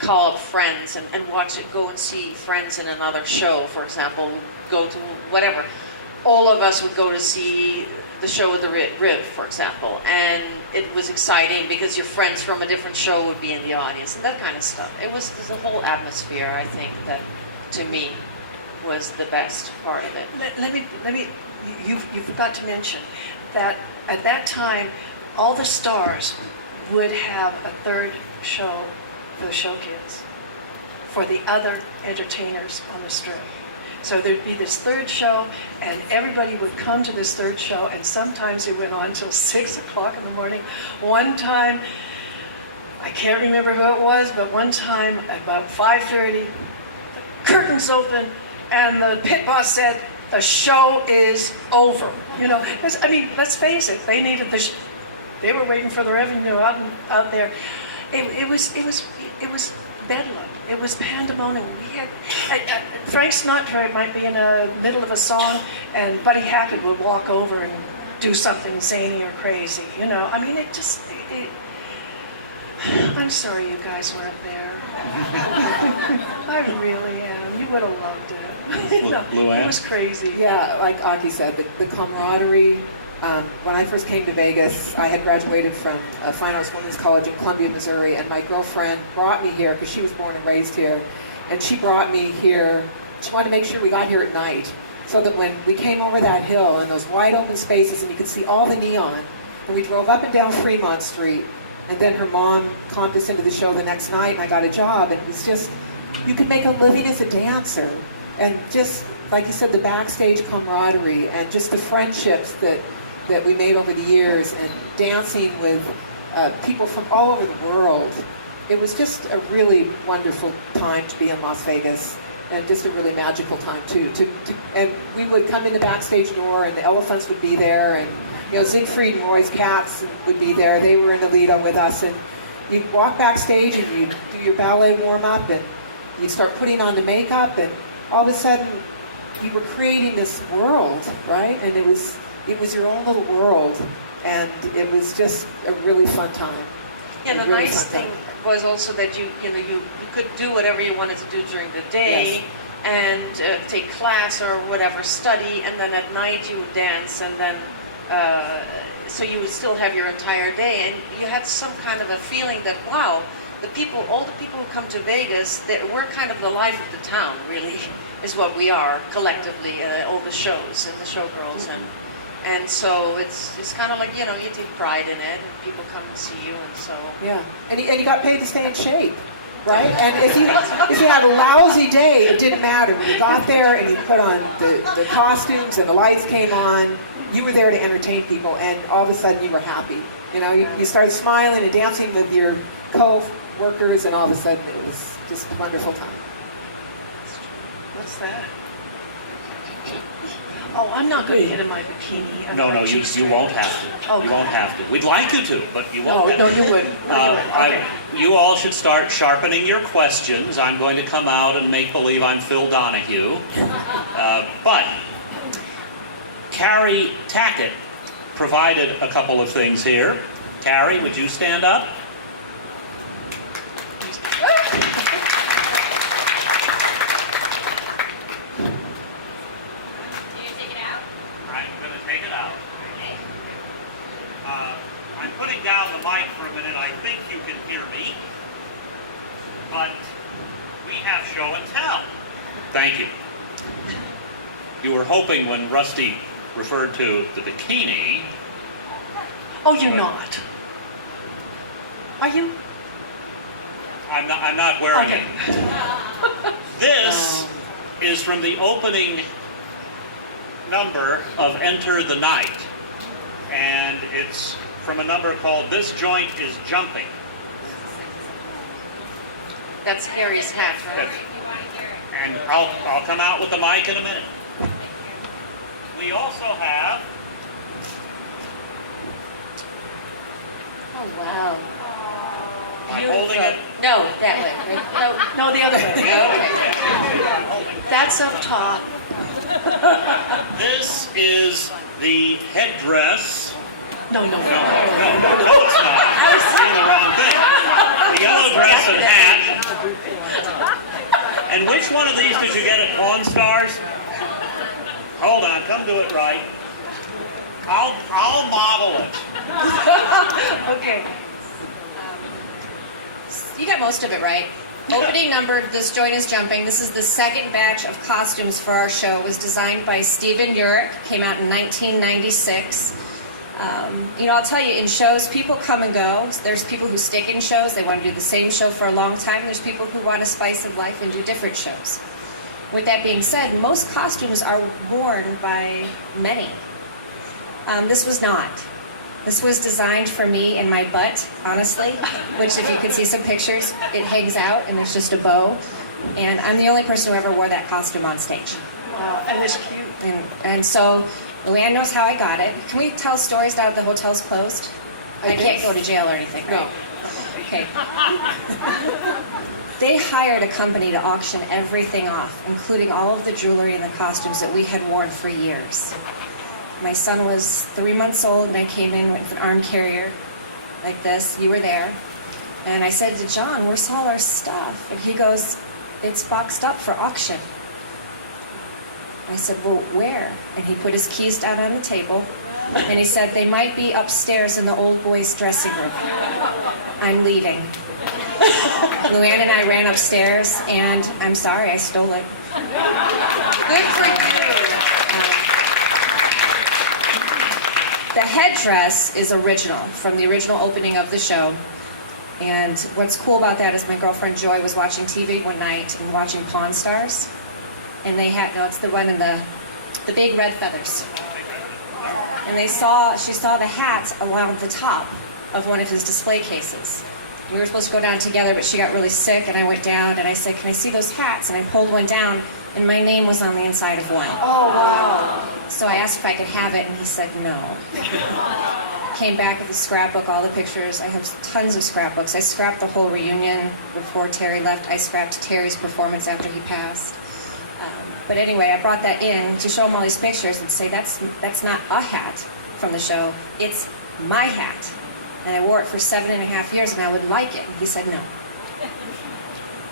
call up friends and watch it, go and see friends in another show, for example, go to whatever. All of us would go to see the show at the Riv, for example, and it was exciting because your friends from a different show would be in the audience and that kind of stuff. It was the whole atmosphere, I think, that to me was the best part of it. Let me. You forgot to mention that at that time, all the stars would have a third show for the show kids, for the other entertainers on the strip. So there'd be this third show, and everybody would come to this third show, and sometimes it went on until 6 o'clock in the morning. One time, I can't remember who it was, but one time about 5:30, the curtains open, and the pit boss said, "The show is over." You know, I mean, let's face it, they needed they were waiting for the revenue out there. It was bedlam. It was pandemonium. We had Frank Sinatra might be in the middle of a song, and Buddy Hackett would walk over and do something zany or crazy. You know, I mean, I'm sorry you guys weren't there. I really am. You would have loved it. You know, it was crazy. Yeah, like Akke said, the camaraderie. When I first came to Vegas, I had graduated from Fine Arts Women's College in Columbia, Missouri, and my girlfriend brought me here because she was born and raised here. And she brought me here. She wanted to make sure we got here at night so that when we came over that hill and those wide open spaces and you could see all the neon, and we drove up and down Fremont Street, and then her mom comped us into the show the next night, and I got a job, and it was just, you could make a living as a dancer. And just, like you said, the backstage camaraderie and just the friendships that we made over the years, and dancing with people from all over the world. It was just a really wonderful time to be in Las Vegas, and just a really magical time too. And we would come in the backstage door, and the elephants would be there, and you know, Siegfried and Roy's cats would be there. They were in the Lido with us, and you'd walk backstage and you'd do your ballet warm-up, and you'd start putting on the makeup, and all of a sudden you were creating this world, right? And it was your own little world, and it was just a really fun time. Yeah, the nice thing was also that you could do whatever you wanted to do during the day, Yes. and take class or whatever, study, and then at night you would dance, and then so you would still have your entire day, and you had some kind of a feeling that, wow, all the people who come to Vegas, we're kind of the life of the town, really, is what we are collectively, all the shows and the showgirls, and so it's kind of like, you know, you take pride in it, and people come and see you, and so. Yeah, and you got paid to stay in shape, right? And if you had a lousy day, it didn't matter. When you got there and you put on the costumes and the lights came on, you were there to entertain people, and all of a sudden you were happy. You know, you started smiling and dancing with your workers, and all of a sudden it was just a wonderful time. What's that? Oh, I'm not going to get in my bikini. and No, my no, you G-string. won't have to. Okay. You won't have to. We'd like you to, but you No, won't have no, to. you wouldn't. No, you wouldn't. Okay. You all should start sharpening your questions. I'm going to come out and make believe I'm Phil Donahue. But Carrie Tackett provided a couple of things here. Carrie, would you stand up? Do you take it out? I'm going to take it out. I'm putting down the mic for a minute. I think you can hear me. But we have show and tell. Thank you. You were hoping when Rusty referred to the bikini. Oh, you're not. Are you? I'm not wearing Okay. it. This is from the opening number of Enter the Night. And it's from a number called This Joint is Jumping. That's Harry's hat, right? And I'll come out with the mic in a minute. We also have Oh, wow. I'm holding it. No, that way. Right? No, the other way. Okay. That's up top. This is the headdress. No, no, no. No, it's not. You're seeing the wrong thing. The yellow dress and hat. And which one of these did you get at Pawn Stars? Hold on, come do it right. I'll model it. Okay. You got most of it right. Opening number, This Joint is Jumping. This is the second batch of costumes for our show. It was designed by Stephen Urich, came out in 1996. I'll tell you, in shows, people come and go. There's people who stick in shows. They want to do the same show for a long time. There's people who want a spice of life and do different shows. With that being said, most costumes are worn by many. This was not. This was designed for me and my butt, honestly, which if you could see some pictures, it hangs out and there's just a bow. And I'm the only person who ever wore that costume on stage. Wow, and it's cute. And so Luann knows how I got it. Can we tell stories now that the hotel's closed? I can't go to jail or anything, right? No. Okay. They hired a company to auction everything off, including all of the jewelry and the costumes that we had worn for years. My son was 3 months old and I came in with an arm carrier like this. You were there. And I said to John, "Where's all our stuff?" And he goes, "It's boxed up for auction." I said, "Well, where?" And he put his keys down on the table and he said, "They might be upstairs in the old boys' dressing room. I'm leaving." Luann and I ran upstairs and I'm sorry, I stole it. Good for you. The headdress is original, from the original opening of the show. And what's cool about that is my girlfriend Joy was watching TV one night and watching Pawn Stars. And they had, no, it's the one in the big red feathers. And she saw the hat along the top of one of his display cases. We were supposed to go down together, but she got really sick and I went down and I said, "Can I see those hats?" And I pulled one down and my name was on the inside of one. Oh, wow. So I asked if I could have it, and he said no. Came back with a scrapbook, all the pictures. I have tons of scrapbooks. I scrapped the whole reunion before Terry left. I scrapped Terry's performance after he passed. But anyway, I brought that in to show him all these pictures and say, that's not a hat from the show. It's my hat. And I wore it for 7.5 years, and I would like it. He said no.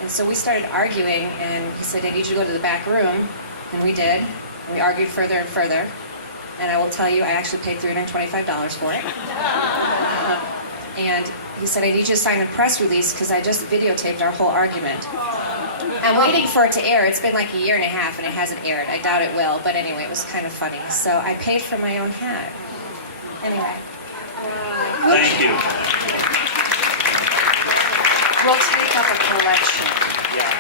And so we started arguing, and he said, "I need you to go to the back room." And we did. And we argued further and further. And I will tell you, I actually paid $325 for it. And he said, "I need you to sign a press release because I just videotaped our whole argument." I'm waiting for it to air. It's been like 1.5 years and it hasn't aired. I doubt it will, but anyway, it was kind of funny. So I paid for my own hat. Anyway. Thank you. We'll take up a collection. Yeah.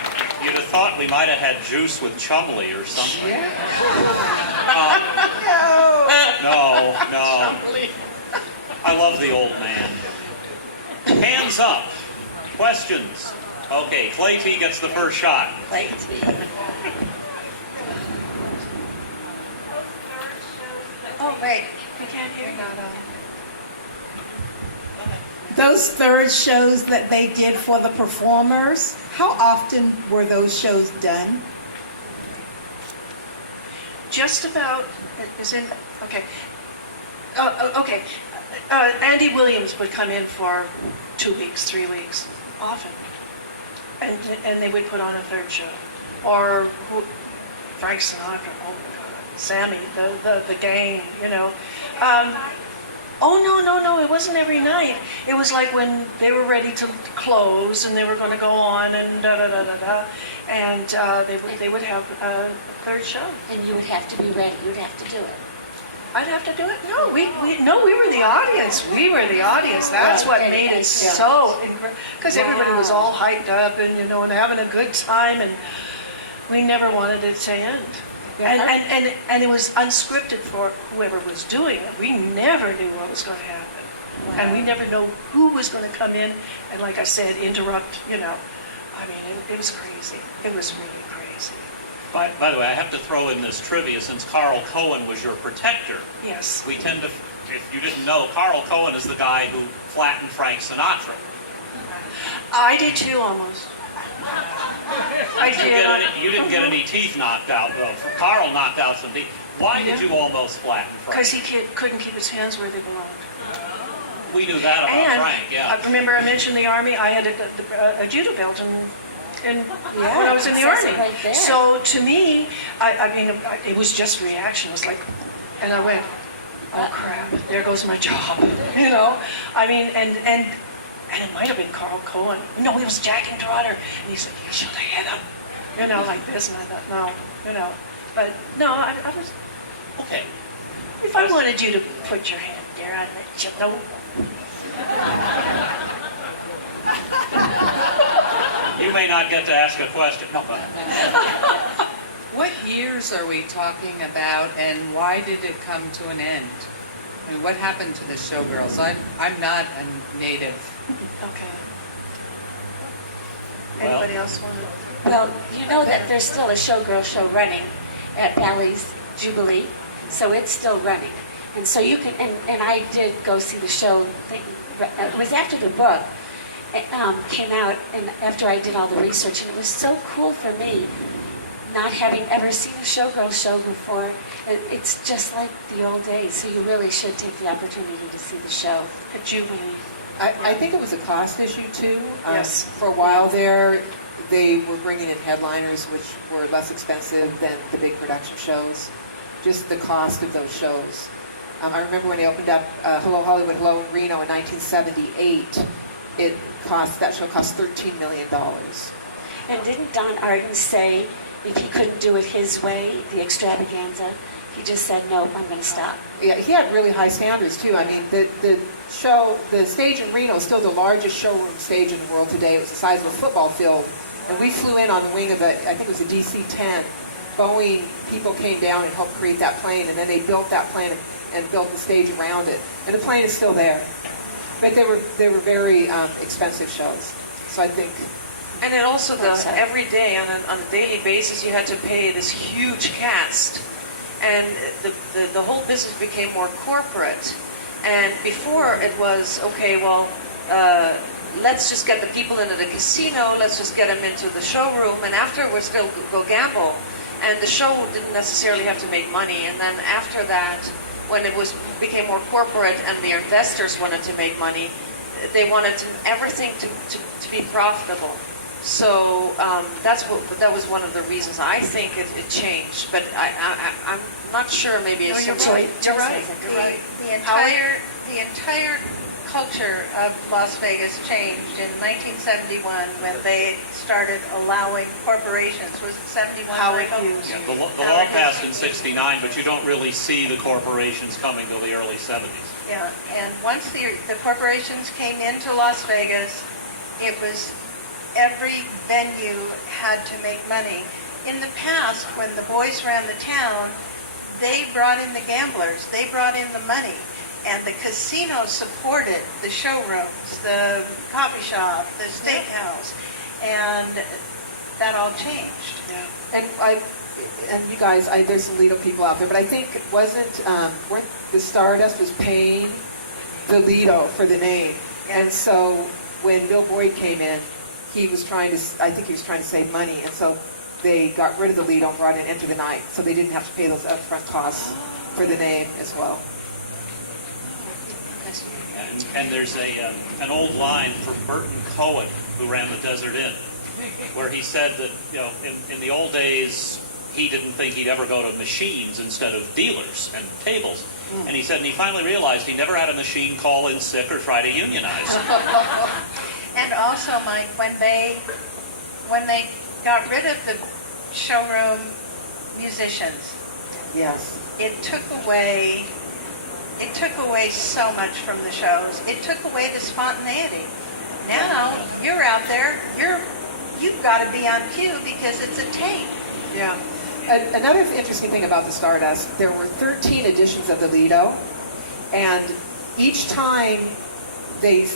You'd have thought we might have had juice with Chumley or something. Yeah. No. I love the old man. Hands up Questions? Okay, Clay T gets the first shot. Like, Oh, wait, we can't hear you. Those third shows that they did for the performers, how often were those shows done? Just about, is in, okay. Okay. Andy Williams would come in for 2 weeks, 3 weeks, often. And they would put on a third show. Or Frank Sinatra, oh my God, Sammy, the gang, you know. Oh, no, it wasn't every night. It was like when they were ready to close and they were going to go on and da-da-da-da-da. And they would have a third show. and you would have to be ready. You would have to do it. I'd have to do it? No, we were the audience. We were the audience. That's what made it so incredible. Because everybody was all hyped up and, you know, and having a good time, and we never wanted it to end. And it was unscripted for whoever was doing it. We never knew what was going to happen. And we never know who was going to come in and, like I said, interrupt, you know. I mean, it was crazy. It was really crazy. By the way, I have to throw in this trivia since Carl Cohen was your protector. Yes. We tend to, if you didn't know, Carl Cohen is the guy who flattened Frank Sinatra. I did too, almost. I did. You didn't get any teeth knocked out, though. Carl knocked out some teeth. Why did you almost flatten Frank? Because he couldn't keep his hands where they belonged. We knew that about Frank, yeah. I remember I mentioned the Army. I had a judo belt when I was in the it says Army. it right there. So to me, I mean, it was just reaction. It was like, and I went, oh crap, there goes my job. You know, I mean, and it might have been Carl Cohen. No, it was Jack and Trotter. And he said, you should have hit him. You know, like this. And I thought, no, you know. But no, I was, Okay. if I wanted you to put your hand there, I'd let you know. You may not get to ask a question. No, go ahead. What years are we talking about, and why did it come to an end? I mean, what happened to the Showgirls? I'm not a native. Okay. Well- Anybody else want to? Well, you know that there's still a Showgirl show running at Bally's Jubilee, so it's still running. And so you can, and I did go see the show. It was after the book came out, and after I did all the research, and it was so cool for me, not having ever seen a Showgirl show before. It's just like the old days, so you really should take the opportunity to see the show. At Jubilee. I think it was a cost issue too. Yes. For a while there, they were bringing in headliners, which were less expensive than the big production shows. Just the cost of those shows. I remember when they opened up Hello Hollywood, Hello in Reno in 1978. That show cost $13 million. And didn't Don Arden say if he couldn't do it his way, the extravaganza, he just said, no, I'm going to stop. Yeah, he had really high standards too. I mean, the stage in Reno is still the largest showroom stage in the world today. It was the size of a football field. And we flew in on the wing of I think it was a DC-10. Boeing people came down and helped create that plane, and then they built that plane and built the stage around it. And the plane is still there. But they were very expensive shows. So I think... And then also every day on a daily basis you had to pay this huge cast, and the whole business became more corporate. And before it was okay, well, let's just get the people into the casino, let's just get them into the showroom, and afterwards they'll go gamble. And the show didn't necessarily have to make money. And then after that, when it became more corporate and the investors wanted to make money, they wanted everything to be profitable. So that was one of the reasons I think it changed. But I'm not sure. Maybe it's You're right. You're right. The entire culture of Las Vegas changed in 1971 when they started allowing corporations. Was it 71? Howard Michael? Hughes. Yeah, the law passed in '69, but you don't really see the corporations coming till the early '70s. Yeah, and once the corporations came into Las Vegas, it was every venue had to make money. In the past, when the boys ran the town, they brought in the gamblers, they brought in the money. and the casino supported the showrooms, the coffee shop, the steakhouse, and that all changed. And you guys, there's some Lido people out there, but I think weren't the Stardust was paying the Lido for the name, and so when Bill Boyd came in, I think he was trying to save money, and so they got rid of the Lido and brought in Enter the Night, so they didn't have to pay those upfront costs for the name as well. And there's an old line from Burton Cohen, who ran the Desert Inn, where he said that, in the old days, he didn't think he'd ever go to machines instead of dealers and tables. And he said, and he finally realized he never had a machine call in sick or try to unionize. And also, Mike, when they got rid of the showroom musicians, Yes. it took away so much from the shows. It took away the spontaneity. Now you're out there, you've got to be on cue because it's a tape. Yeah. Another interesting thing about the Stardust, there were 13 editions of the Lido, and each time they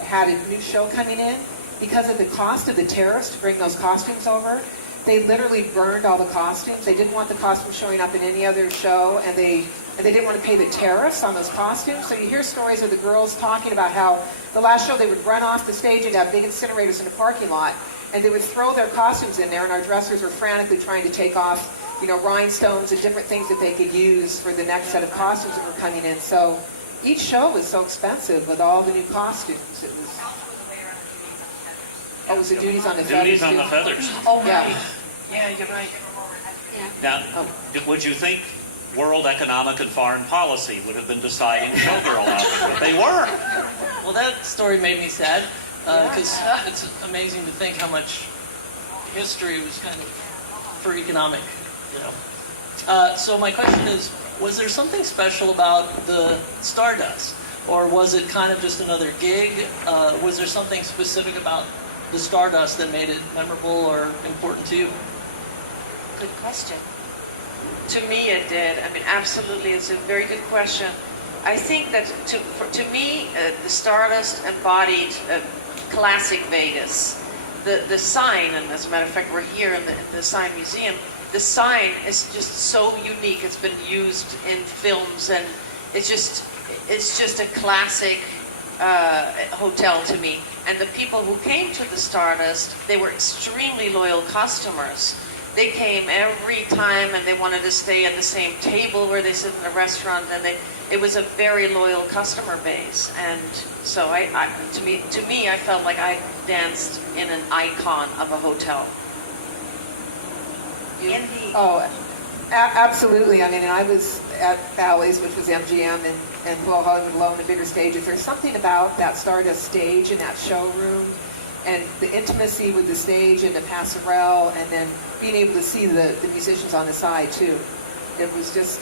had a new show coming in, because of the cost of the tariffs to bring those costumes over, they literally burned all the costumes. They didn't want the costumes showing up in any other show, and they didn't want to pay the tariffs on those costumes. So you hear stories of the girls talking about how the last show they would run off the stage and have big incinerators in the parking lot, and they would throw their costumes in there, and our dressers were frantically trying to take off, rhinestones and different things that they could use for the next set of costumes that were coming in. So each show was so expensive with all the new costumes. It was the duties on the feathers. Duties on the feathers. Oh, yeah. Yeah, you're right. Now, would you think World Economic and Foreign Policy would have been deciding Showgirl outfit? But they were. Well, that story made me sad, because it's amazing to think how much history was kind of for economic, So my question is, was there something special about the Stardust? Or was it kind of just another gig? Was there something specific about the Stardust that made it memorable or important to you? Good question. To me, it did. I mean, absolutely, it's a very good question. I think that to me, the Stardust embodied classic Vegas. The sign, and as a matter of fact, we're here in the Sign Museum. The sign is just so unique. It's been used in films, and it's just a classic hotel to me. And the people who came to the Stardust, they were extremely loyal customers. They came every time, and they wanted to stay at the same table where they sit in the restaurant, and it was a very loyal customer base. And so to me, I felt like I danced in an icon of a hotel. Oh, absolutely. I mean, I was at Bally's, which was MGM, and Well Hollywood Alone, the bigger stages. There's something about that Stardust stage and that showroom, and the intimacy with the stage and the passerelle, and then being able to see the musicians on the side too. It was just,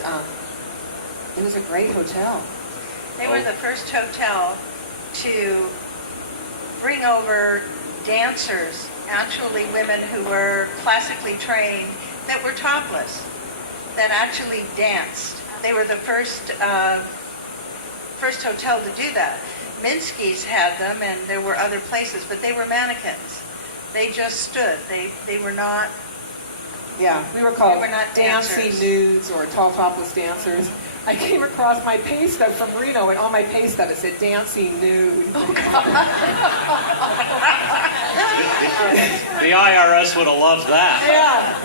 it was a great hotel. They were the first hotel to bring over dancers, actually women who were classically trained, that were topless, that actually danced. They were the first hotel to do that. Minsky's had them, and there were other places, but they were mannequins. They just stood. They were not. Yeah, we were called They were not dancing dancers. nudes or tall topless dancers. I came across my pay stub from Reno, and on my pay stub it said dancing nude. The IRS would have loved that.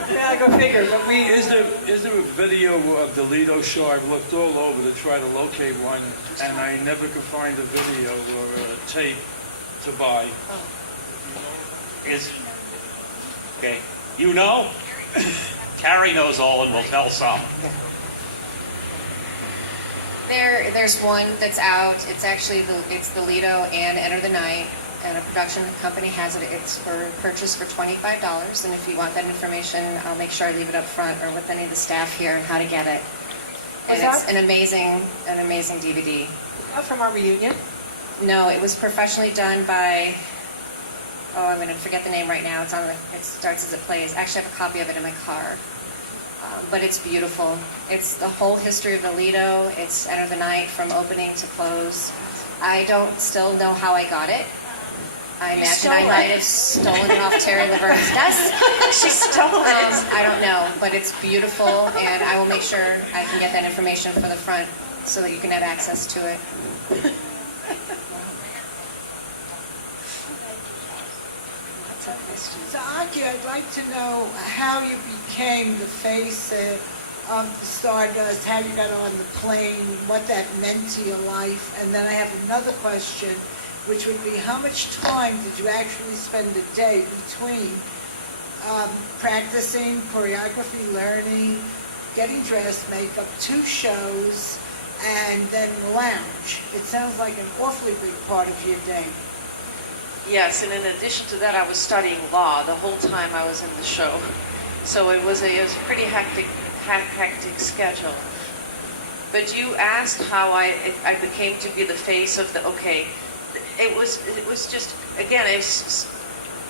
Yeah, go figure. But Is there a video of the Lido show? I've looked all over to try to locate one, and I never could find a video or a tape to buy. Okay. You know? Carrie knows all and will tell some. There's one that's out. It's actually the Lido and Enter the Night, and a production company has it. It's for purchase for $25. And if you want that information, I'll make sure I leave it up front or with any of the staff here on how to get it. And it's an amazing DVD. From our reunion? No, it was professionally done by. Oh, I'm going to forget the name right now. It starts as it plays. Actually, I have a copy of it in my car. But it's beautiful. It's the whole history of the Lido. It's Enter the Night from opening to close. I don't still know how I got it. I imagine I might have stolen it off Terry Laverne's desk. She stole it. I don't know, but it's beautiful, and I will make sure I can get that information for the front so that you can have access to it. So, Akke, I'd like to know how you became the face of the Stardust, how you got on the plane, what that meant to your life. And then I have another question, which would be how much time did you actually spend a day between practicing, choreography, learning, getting dressed, makeup, 2 shows, and then lounge? It sounds like an awfully big part of your day. Yes, and in addition to that, I was studying law the whole time I was in the show. So it was a pretty hectic schedule. But you asked how I became to be the face of the, okay, it was just, again, it's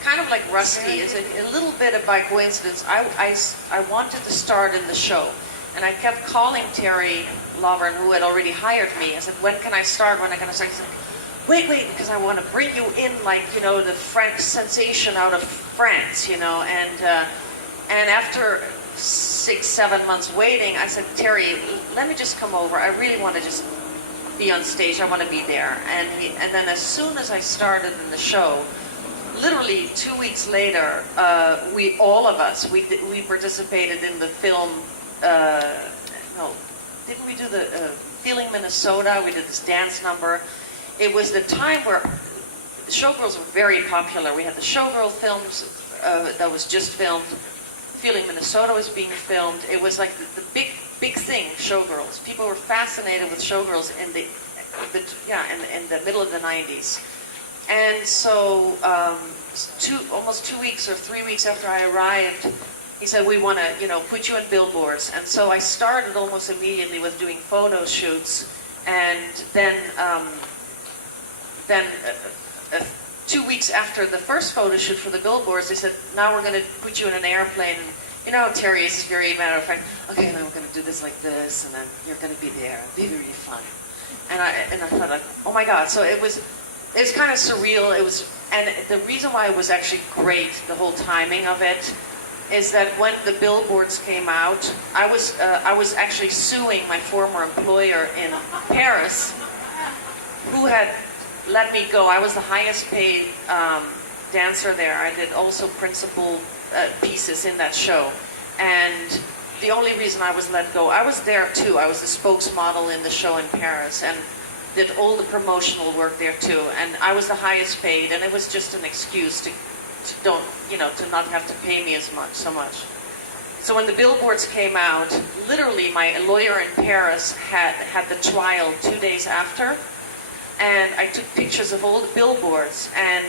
kind of like Rusty. It's a little bit of by coincidence. I wanted to start in the show. And I kept calling Terry Laverne, who had already hired me. I said, when can I start? When am I going to start? He said, wait, because I want to bring you in, like, you know, the French sensation out of France, you know. And after 6-7 months waiting, I said, Terry, let me just come over. I really want to just be on stage. I want to be there. And then as soon as I started in the show, literally 2 weeks later, all of us participated in the film. Didn't we do the Feeling Minnesota? We did this dance number. It was the time where Showgirls were very popular. We had the Showgirl films that was just filmed. Feeling Minnesota was being filmed. It was like the big thing, Showgirls. People were fascinated with Showgirls in the middle of the 90s. And so almost 2 weeks or 3 weeks after I arrived, he said, we want to, put you in billboards. And so I started almost immediately with doing photo shoots. And then 2 weeks after the first photo shoot for the billboards, they said, now we're going to put you in an airplane. And you know, Terry is very matter of fact. Okay, now we're going to do this like this, and then you're going to be there. It'll be very fun. And I thought, like, oh my God. So it was kind of surreal. And the reason why it was actually great, the whole timing of it, is that when the billboards came out, I was actually suing my former employer in Paris, who had let me go. I was the highest paid dancer there. I did also principal pieces in that show. And the only reason I was let go, I was there too. I was the spokesmodel in the show in Paris and did all the promotional work there too. And I was the highest paid, and it was just an excuse to not have to pay me so much. So when the billboards came out, literally my lawyer in Paris had the trial 2 days after. And I took pictures of all the billboards, and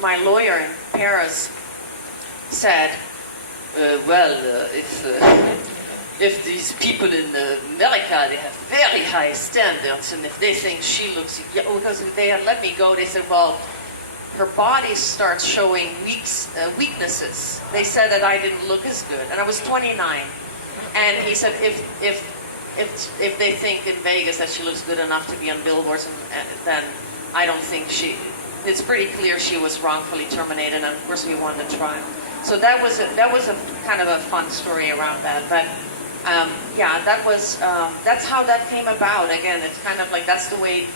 my lawyer in Paris said, if these people in America, they have very high standards, and if they think she looks, because they had let me go, they said, well, her body starts showing weaknesses. They said that I didn't look as good, and I was 29. And he said, if they think in Vegas that she looks good enough to be on billboards, then I don't think it's pretty clear she was wrongfully terminated, and of course we won the trial. So that was a kind of a fun story around that. But that's how that came about. Again, it's kind of like that's the way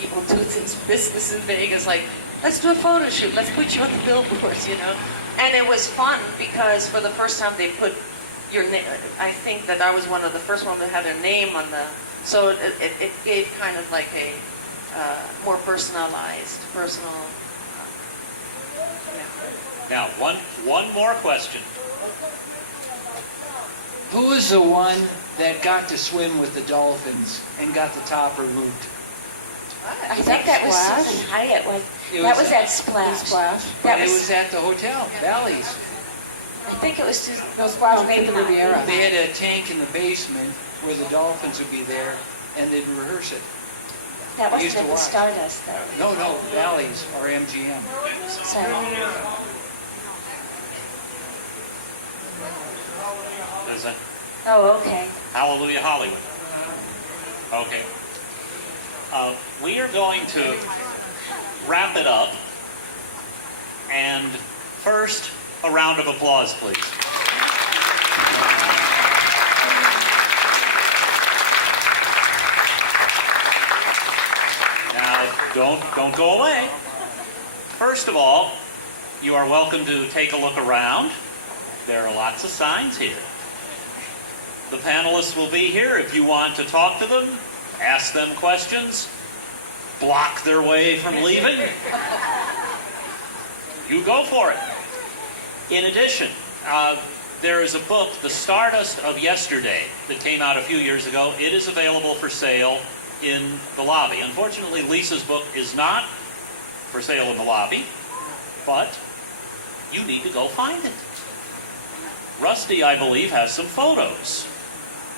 people do things, business in Vegas. Like, let's do a photo shoot. Let's put you on the billboards, And it was fun because for the first time they put your name. I think that I was one of the first ones that had their name on the. So it gave kind of like a more personalized. Now, one more question. Who was the one that got to swim with the dolphins and got the top removed? I think that was Susan Hyatt. That was at Splash. It was at the hotel, Bally's. I think it was Susan. No, Splash, maybe the Riviera. They had a tank in the basement where the dolphins would be there, and they'd rehearse it. That wasn't at the Stardust, though. No, Bally's or MGM. Sorry. Oh, okay. Hallelujah, Hollywood. Okay. We are going to wrap it up. And first, a round of applause, please. Now, don't go away. First of all, you are welcome to take a look around. There are lots of signs here. The panelists will be here if you want to talk to them, ask them questions, block their way from leaving. You go for it. In addition, there is a book, The Stardust of Yesterday, that came out a few years ago. It is available for sale in the lobby. Unfortunately, Lisa's book is not for sale in the lobby, but you need to go find it. Rusty, I believe, has some photos.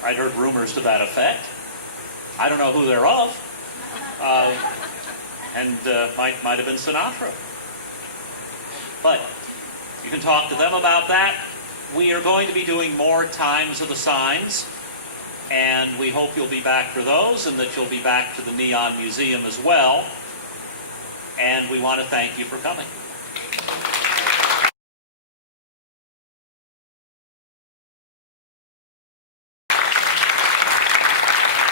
I'd heard rumors to that effect. I don't know who they're of. Might have been Sinatra. But you can talk to them about that. We are going to be doing more times of the signs, and we hope you'll be back for those and that you'll be back to the Neon Museum as well. And we want to thank you for coming.